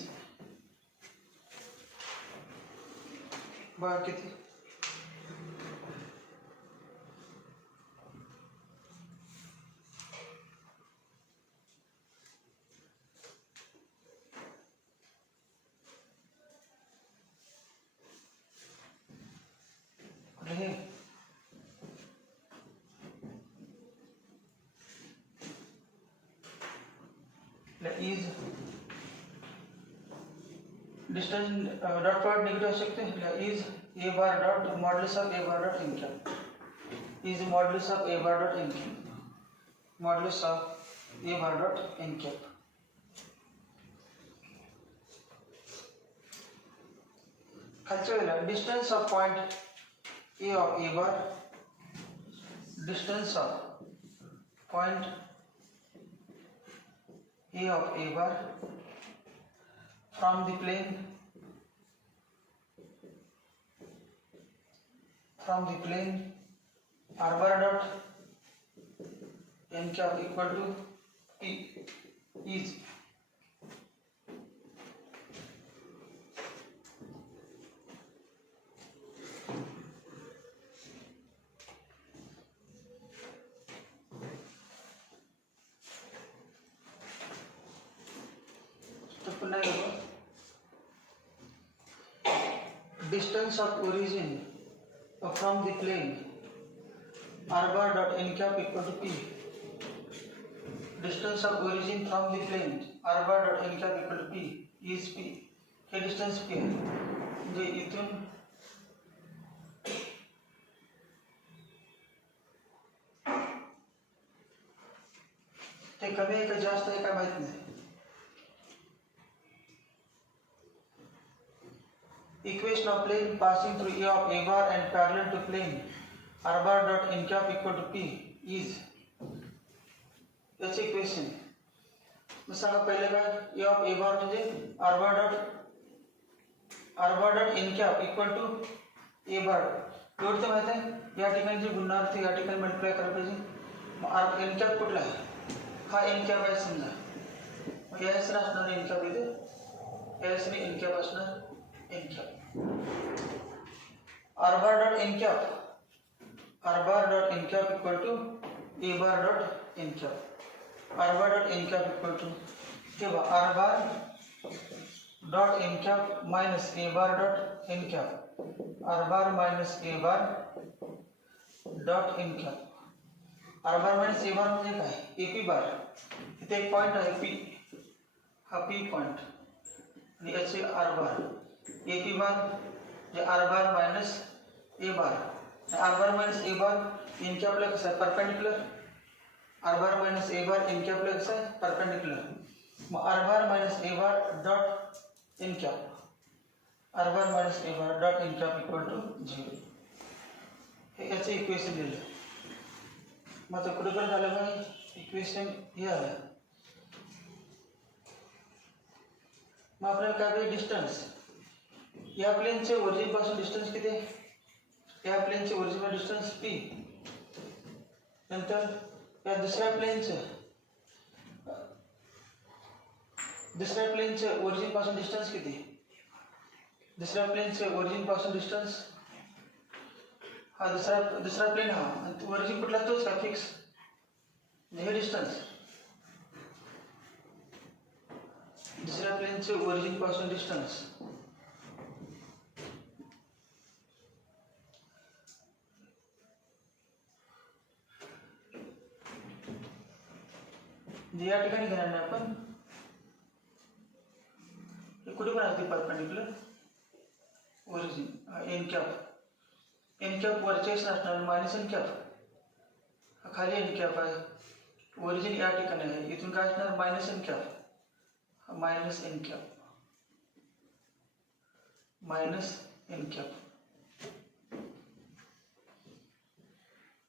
bar किती is distance dot product negative हो सकते हैं. is a bar dot modulus of a bar dot n cap is modulus of a bar dot n cap, modulus of a bar dot n cap. खालच्या वेळेला distance of point a of a bar, distance of point A of A bar from the plane R bar dot n cap equal to P is distance of origin from the plane r bar dot n cap equal to P. Distance of origin from the plane r bar dot n cap equal to P is P. Hey distance P आहे म्हणजे इथून ते कमी आहे का जास्त आहे का माहित नाही. Equation of plane passing through A of A bar and parallel to plane r bar dot n cap equal to p is याचे इक्वेशन मग सांगा पहिले काय a ऑफ a bar म्हणजे r bar dot n cap equal to a bar एवढं तर माहिती आहे या ठिकाणी जे गुणार्थ या ठिकाणी मल्टिप्लाय करायला पाहिजे मग n cap कुठला आहे हा n cap आहे समजा मग यास असणार n cap इथे यास ने n cap असणार n cap r bar dot n cap equal to a bar dot n cap r bar dot n cap equal to तेव्हा r bar dot n cap minus a bar dot n cap r bar minus a bar dot n cap r bar minus a bar म्हणजे काय ap bar इथे एक point आहे p हा p point आणि याचे r bar ap bar J r bar minus a bar r bar minus a bar n cap ला कसं आहे perpendicular r bar minus a bar n cap ला कसं आहे परपेंडिक्युलर मग r bar minus a bar dot n cap r bar minus a bar dot n cap equal to 0 हे याचे इक्वेशन दिलं मग आता कुठे पण झालं पाहिजे इक्वेशन हे आलं मग आपल्याला काय पाहिजे डिस्टन्स या प्लेनचे ओरिजिन पासून डिस्टन्स किती आहे या प्लेनचे ओरिजिनल डिस्टन्स p नंतर या दुसऱ्या प्लेनचे ओरिजिन पासून डिस्टन्स किती दुसऱ्या प्लेनचे ओरिजिन पासून डिस्टन्स हा दुसरा प्लेन हा ओरिजिन कुठला तोच का फिक्स हे डिस्टन्स दुसऱ्या प्लेनचे ओरिजिन पासून डिस्टन्स या ठिकाणी घेणार नाही आपण कुठे पण असते परपेंडिक्युलर ओरिजिन n cap वरच्या असणार मायनस n cap खाली n cap आहे ओरिजिन या ठिकाणी आहे इथून काय असणार minus n cap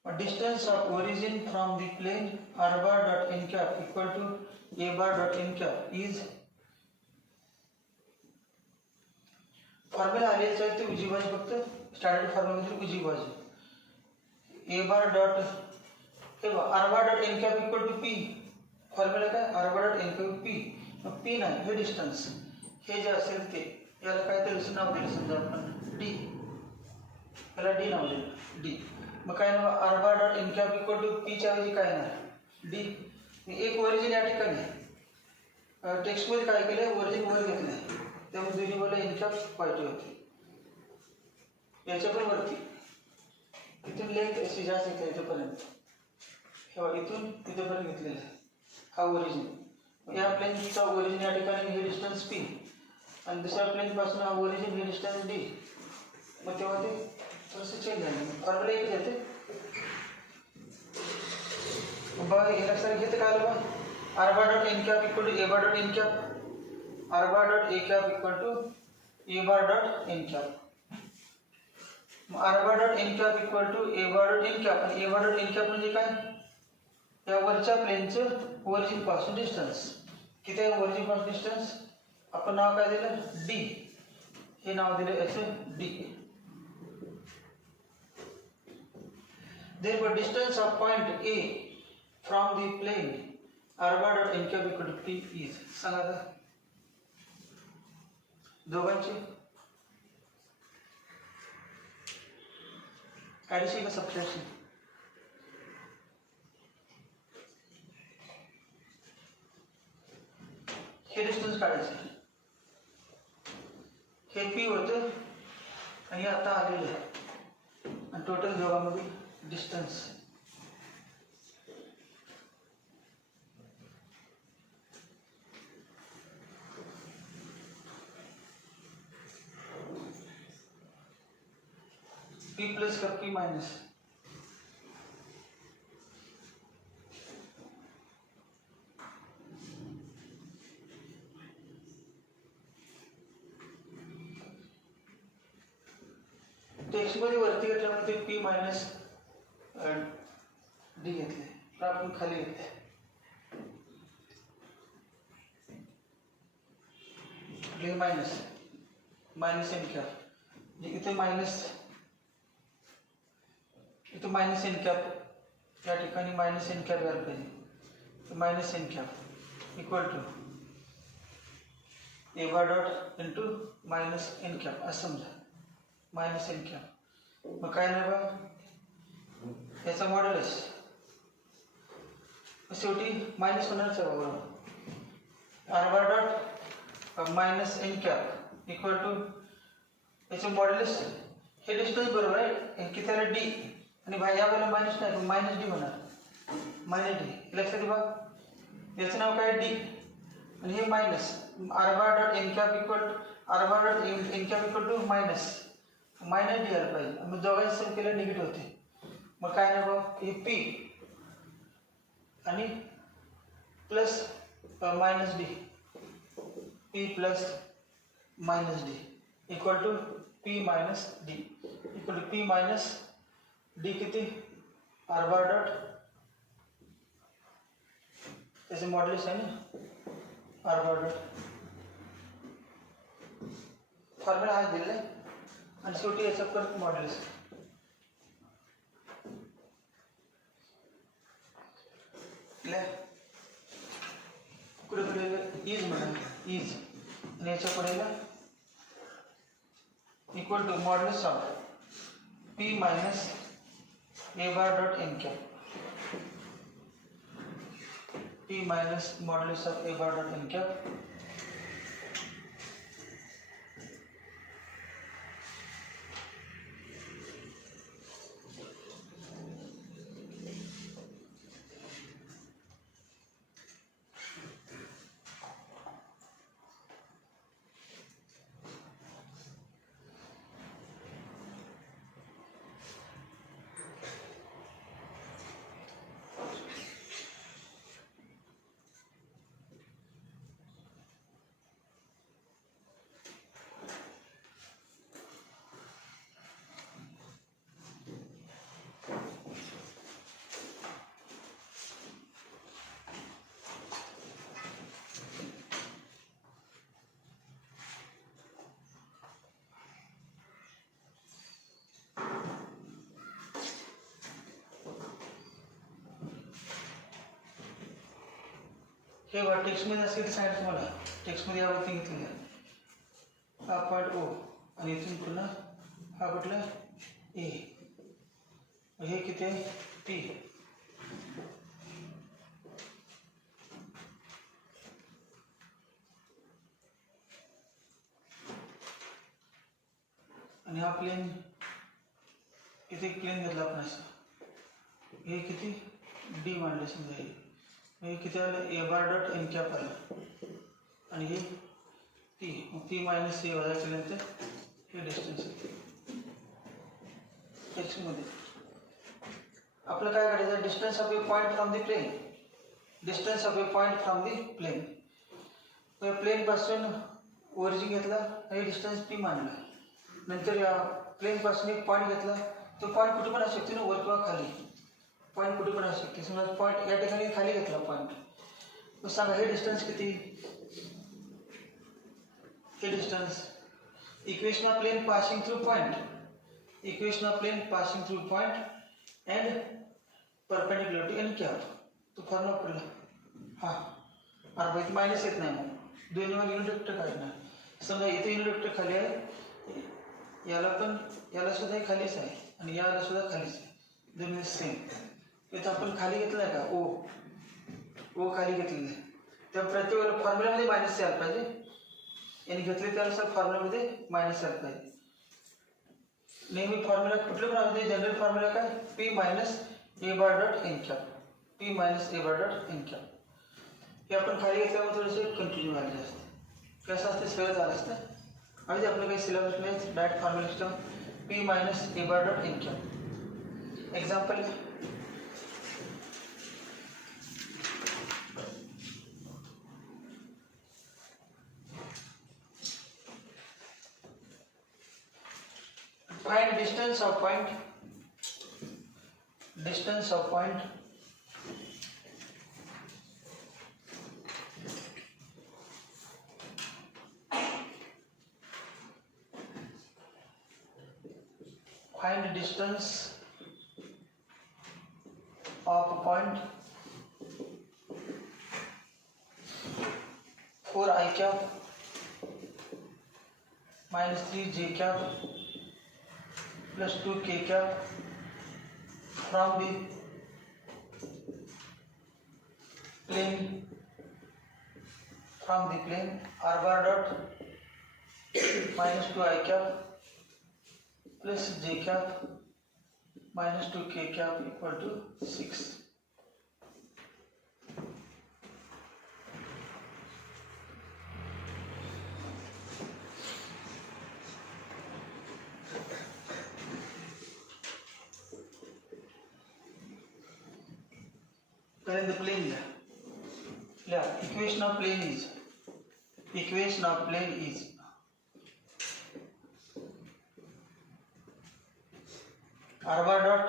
distance of origin from the plane r bar dot n cap equal to a bar dot n cap is formula आलेला आहे ते उजवी बाजू फक्त स्टँडर्ड फॉर्म्युला उजवी बाजू a bar dot r bar dot n cap equal to p formula काय r bar dot n cap p मग p नाही हे डिस्टन्स हे जे असेल ते याला काय तरी नाव दिलं समजा आपण d याला d नाव दिलं d मग काय नाव r bar dot n cap equal to p च्या ऐवजी काय येणार d एक ओरिजिन या ठिकाणी टेक्स्ट मध्ये काय केलंय ओरिजिन वर घेतलंय त्यामुळे दोन्ही मला n cap पाहिजे होती याच्या पण वरती इथून लेंथ अशी जास्त येते याच्यापर्यंत हे इथून तिथेपर्यंत घेतलेलं आहे हा ओरिजिन या प्लेनचा ओरिजिन या ठिकाणी हे डिस्टन्स p आणि दुसऱ्या प्लेन पासून हा ओरिजिन हे डिस्टन्स d मग तेव्हा ते थोडंसं चेंज झालं फॉर्म्युला एकच येते बघा हे लक्षात घेते काय आलं बघ r bar dot n cap equal to a bar dot n cap r bar dot a cap equal to a bar dot n cap r bar dot n cap equal to a bar dot n cap आणि a bar dot n cap म्हणजे काय या वरच्या प्लेनचं ओरिजिन पासून डिस्टन्स किती आहे ओरिजिन पासून डिस्टन्स आपण नाव काय दिलं d हे नाव दिलं याचं d therefore distance of point a from the plane r bar dot n cap equal to p is सांगा आता दोघांची ऍडिशन का सबट्रॅक्शन हे डिस्टन्स काढायचं हे p होतं आणि आता आलेलं आहे आणि टोटल दोघांमध्ये डिस्टन्स p प्लस का p माइनस टेक्स्ट मध्ये वरती घेतल्यामुळे ते p माइनस डी घेतले तर आपण खाली घेतले मायनस मायनस एन कॅप इथे मायनस एन कॅप या ठिकाणी मायनस एन कॅप यायला पाहिजे minus N cap equal to A bar dot into minus N cap असं समजा मायनस एन कॅप मग काय नाही बा याचा मॉड्युलस शेवटी मायनस होणारच आहे बाबा R bar dot minus N cap equal to याचं मॉड्युलस हे डिस्टन्स बरोबर आहे किती आलं डी आणि भाई या वेळेला मायनस नाही मायनस डी होणार मायनस डी लक्षात घ्या याचं नाव काय डी आणि हे minus R bar dot N cap equal R bar dot N cap equal to minus D आलं पाहिजे मग दोघांची सेम केलं निगेटिव्ह होते मग काय नाही बघ हे पी आणि plus minus d p plus minus d equal to p minus d equal to p minus d किती आर बार डॉट त्याचे मॉड्युलस आहे ना आर बार डॉट फॉर्म्युला हा दिलेला आहे आणि शेवटी याचा परत मॉड्युलस कुठे कुठे इज म्हणा इज आणि याच्या पुढेला equal to modulus of p minus a bar dot N cap p minus modulus of a bar dot N cap हे बघा टेक्स्टमध्ये असेल तर सांगितलं तुम्हाला टेक्स्टमध्ये यावरती घेतलेलं आहे हा पॉईंट ओ आणि इथून पुन्हा हा कुठला ए हे किती आहे पी आणि हा प्लेन इथे प्लेन घेतला आपण असं हे किती डी मांडलं समजा हे किती आलं ए बार डॉट एन कॅप आलं आणि हे टी मायनस ए वजा केल्यानंतर हे डिस्टन्स टेक्स्टमध्ये आपलं काय करायचं distance of a point from the plane distance of a point from the plane प्लेनपासून ओरिजिन घेतला आणि डिस्टन्स पी मानला नंतर या प्लेनपासून एक पॉईंट घेतला तो पॉईंट कुठे पण असू शकते ना वर किंवा खाली पॉईंट कुठे पण असू शकते समजा पॉईंट या ठिकाणी खाली घेतला पॉईंट मग सांगा हे डिस्टन्स किती हे distance equation of plane passing through point equation of plane passing through point and perpendicular to n cap तो फॉर्म्युला पडला हा अर्धा इथे मायनस येत नाही मग दोन्ही मग युनिट वेक्टर काढणार समजा इथे युनिट वेक्टर खाली आहे याला पण याला सुद्धा खालीच आहे आणि याला सुद्धा खालीच आहे दोन्ही सेम इथं आपण खाली घेतलं आहे का ओ खाली घेतलेलं आहे त्या प्रत्येक वेळेला फॉर्म्युलामध्ये मायनस यायला पाहिजे यांनी घेतले त्यानुसार फॉर्म्युलामध्ये मायनस यायला पाहिजे नेहमी फॉर्म्युला कुठल्या पण आहे जनरल फॉर्म्युला काय p minus a bar dot N cap p minus a bar dot N cap हे आपण खाली घेतल्यामुळे थोडेसे कन्फ्युजन व्हायला असते कसं असते सगळं झालं असतं आणि आपलं काही सिलेबस नाही direct formula system p minus a bar dot N cap example find distance of point Find the distance of a point 4i cap minus 3j cap plus 2k cap from the plane r bar dot minus 2i cap plus j cap minus 2k cap equal to 6. Then the plane, equation of plane is r bar dot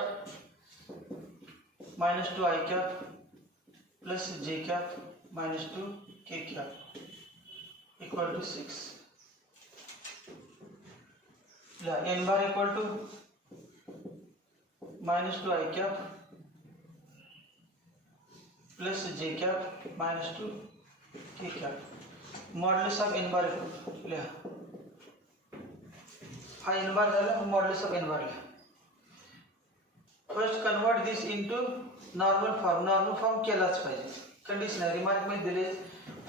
minus 2i cap plus j cap minus 2k cap equal to 6. N bar equal to minus 2i cap plus j cap minus 2k cap. Modulus of n bar equal हा n bar झाला, modulus of n bar लिहा. First convert this into normal form केलाच पाहिजे. Condition आहे, remark मध्ये दिले,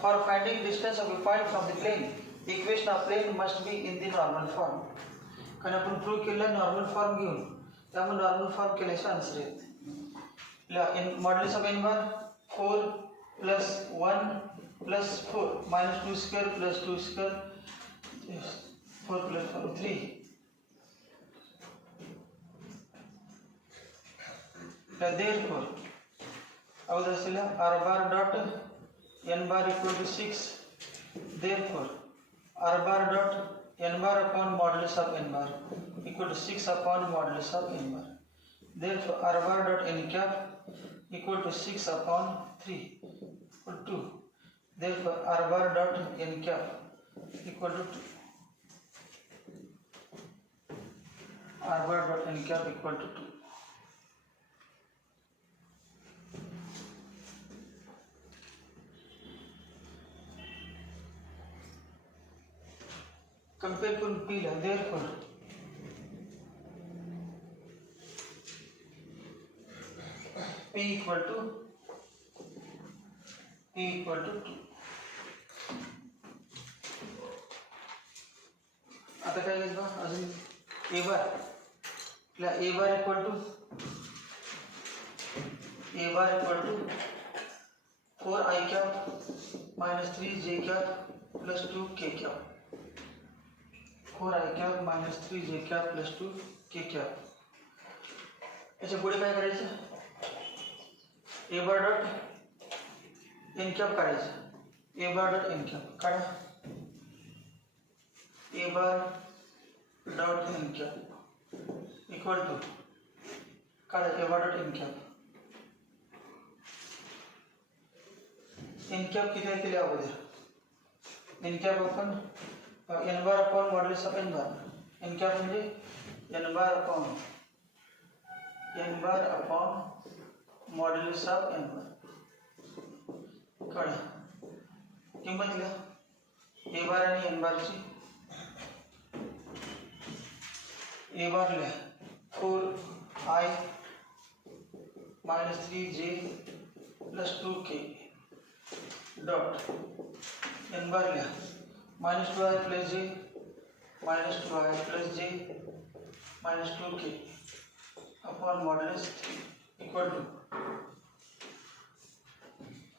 for finding distance of a point from the plane, equation of plane must be in the normal form. कारण आपण प्रूव्ह केलं नॉर्मल फॉर्म घेऊन, त्यामुळे नॉर्मल फॉर्म केल्याचे आन्सर येते. मॉड्युलस ऑफ n bar 4 plus 1 plus 4 minus 2 square plus 2 square, 4 plus 4 3. Therefore r bar dot n bar equal to 6. Therefore r bar dot n bar upon modulus of n bar equal to 6 upon modulus of n bar. Therefore r bar dot n cap equal to 6 upon 3 equal to 2. Therefore r bar dot n cap equal to 2. R bar dot n cap equal to 2. Compare to P. Therefore P equal to 2. आता काय लिहिलं बा अजून a bar equal to 4i cap minus 3j cap plus 2k cap. 4i cap minus 3j cap plus 2k cap. याच्या पुढे काय करायचं, a bar dot n cap काढायचं. a bar dot n cap काढा. a bar dot n cap equal to काढा a bar dot n cap. n cap किती आहे ते लिहा अगोदर. n cap आपण n bar upon modulus of n bar. n cap म्हणजे n bar upon modulus of n bar. काढा किंमत लिहा a bar आणि n bar ची. a bar लिहा 4i minus 3j plus 2k dot. n bar लिहा minus 2i plus j minus 2i plus j minus 2k upon modulus 3 equal to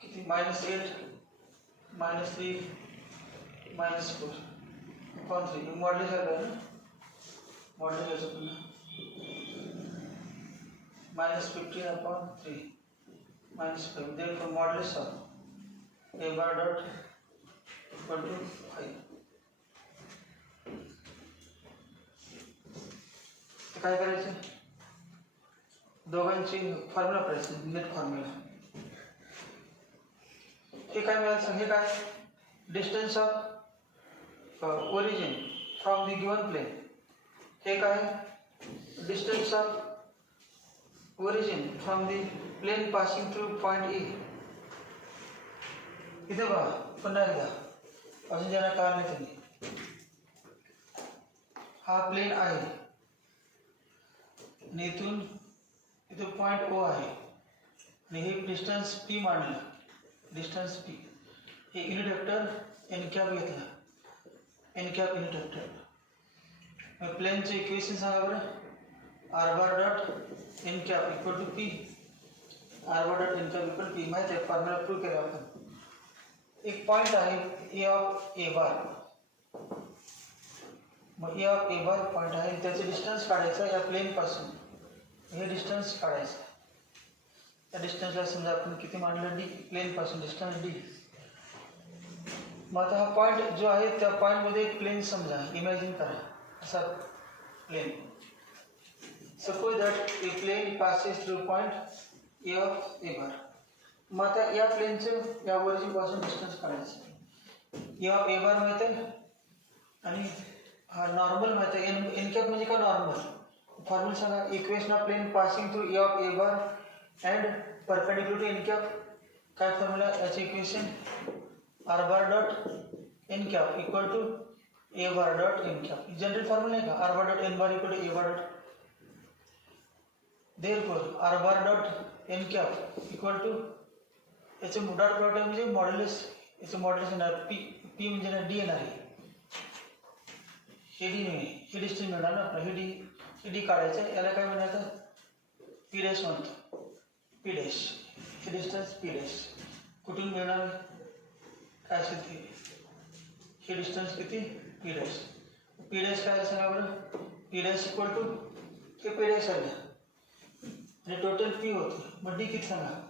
किती minus 8 minus 3 minus 4 upon 3. मॉड्युलस आहे ना, मॉड्युलस पुन्हा minus 15 upon 3 minus 5. Therefore modulus of a bar dot equal to 5. काय करायचं, दोघांची फॉर्म्युला करायचं, नेट फॉर्म्युला. हे काय मिळालं सांग, हे काय distance of origin from the given plane, हे काय distance of origin from the plane passing through point A. इथे बघा पुन्हा एकदा अजून ज्यांना कळलं नाही त्यांनी, हा प्लेन आहे आणि इथून इथे पॉइंट ओ आहे आणि हे डिस्टन्स पी मांडलं, डिस्टन्स पी. हे युनिट वेक्टर एन कॅप घेतला, एन कॅप युनिट वेक्टर. प्लेनचे इक्वेशन सांगा बरं. R bar dot N cap equal to p, r bar dot N cap equal p. माहिती आहे फॉर्म्युला प्रूव्ह केला आपण. एक पॉइंट आहे ए ऑफ ए बार, मग A of a bar point आहे, त्याचे डिस्टन्स काढायचं या प्लेन पासून. हे डिस्टन्स काढायचं, त्या डिस्टन्सला समजा आपण किती मांडलं, डी, प्लेन पासून डिस्टन्स डी. मग आता हा पॉइंट जो आहे त्या पॉइंटमध्ये एक प्लेन समजा, इमॅजिन करा असा plane. Suppose that a plane passes through point A of a bar. मग आता या प्लेनचं या ओरिजिन पासून डिस्टन्स काढायचं. ए ऑफ ए बार माहिती आहे आणि हा नॉर्मल माहिती आहे. एन कॅप म्हणजे का नॉर्मल. फॉर्म्युला सांगा. Equation of plane passing through a of a bar and perpendicular to n cap. काय फॉर्म्युला याचे equation, are bar dot N cap equal to A bar dot N cap. General formula आहे का, r bar dot N bar equal to A bar dot. Therefore r bar dot N cap equal to याचे dot product म्हणजे modulus, याचं modulus येणार p, p म्हणजे ना डी येणार आहे. हे डी नाही, हे डिस्टन्स मिळणार ना आपलं, हे डी काढायचं. याला काय म्हणायचं, पी डॅश म्हणतो, पी डॅश. हे डिस्टन्स पी डॅश कुठून मिळणार, काय असेल ते. हे डिस्टन्स किती, पी डॅश. पी डॅश काय सांगा बरं. पी डॅश इक्वल टू हे पी डॅश आलं आणि टोटल पी होतं. मग डी किती सांगा,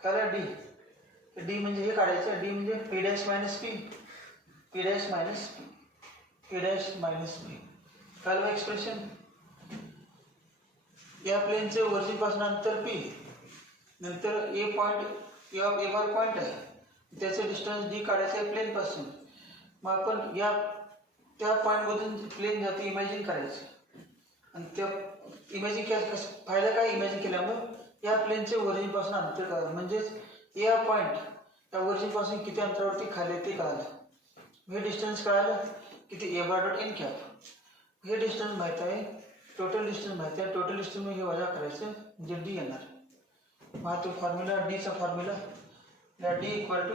कारण डी, डी म्हणजे हे काढायचं. डी म्हणजे p dash minus p, p dash minus p, p dash minus p. काल एक्सप्रेशन या प्लेनचे ओरिजिन पासून अंतर पी, नंतर a point A of a bar point आहे, त्याचं डिस्टन्स डी काढायचं आहे प्लेन पासून. मग आपण या त्या पॉईंटमधून प्लेन जाते इमॅजिन करायचं आणि त्या इमॅजिन केल्या फायदा काय, इमॅजिन केल्यामुळं या प्लेनचे ओरिजिन पासून अंतर कळालं. म्हणजेच या पॉईंट त्या ओरिजिन पासून किती अंतरावरती खाली ते कळालं. हे डिस्टन्स कळालं किती, ए बार डॉट एन कॅप. हे डिस्टन्स माहीत आहे, टोटल डिस्टन्स माहिती आहे. टोटल डिस्टन्स हे वजा करायचं म्हणजे डी येणार. मग तो फॉर्म्युला डीचा formula D equal to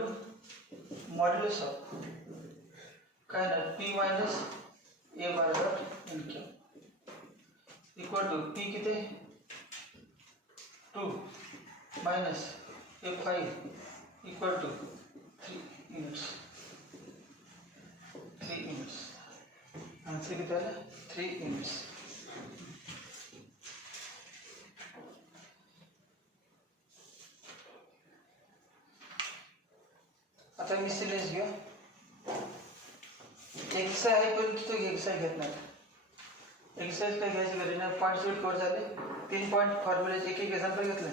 modulus of काय ना p minus a bar dot N cap equal to p किती 2 minus a 5 equal to 3 units. 3 units answer किती आलं, 3 युनिट्स. आता मिसलेनियस घ्या. एक्सरसाइज आहे पण तो एक्सरसाइज घेत नाही. एक्सरसाइज काय घ्यायची गरज नाही. पॉईंट शेवट कवर झाले. 3 पॉईंट फॉर्म्युलेचे एक एक्झाम्पल घेतलं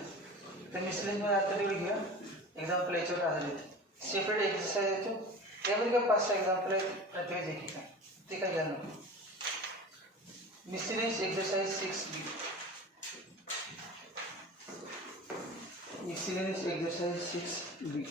तर मिसलेनियसमध्ये आता तेवढं घ्या. एक्झाम्पल याच्यावर आधारित सेपरेट एक्सरसाइज येतो. त्यामध्ये काय 5-6 एक्झाम्पल आहेत, प्रत्येक एक आहे ते काय घ्या नको. Miscellaneous exercise 6B. Miscellaneous exercise 6B.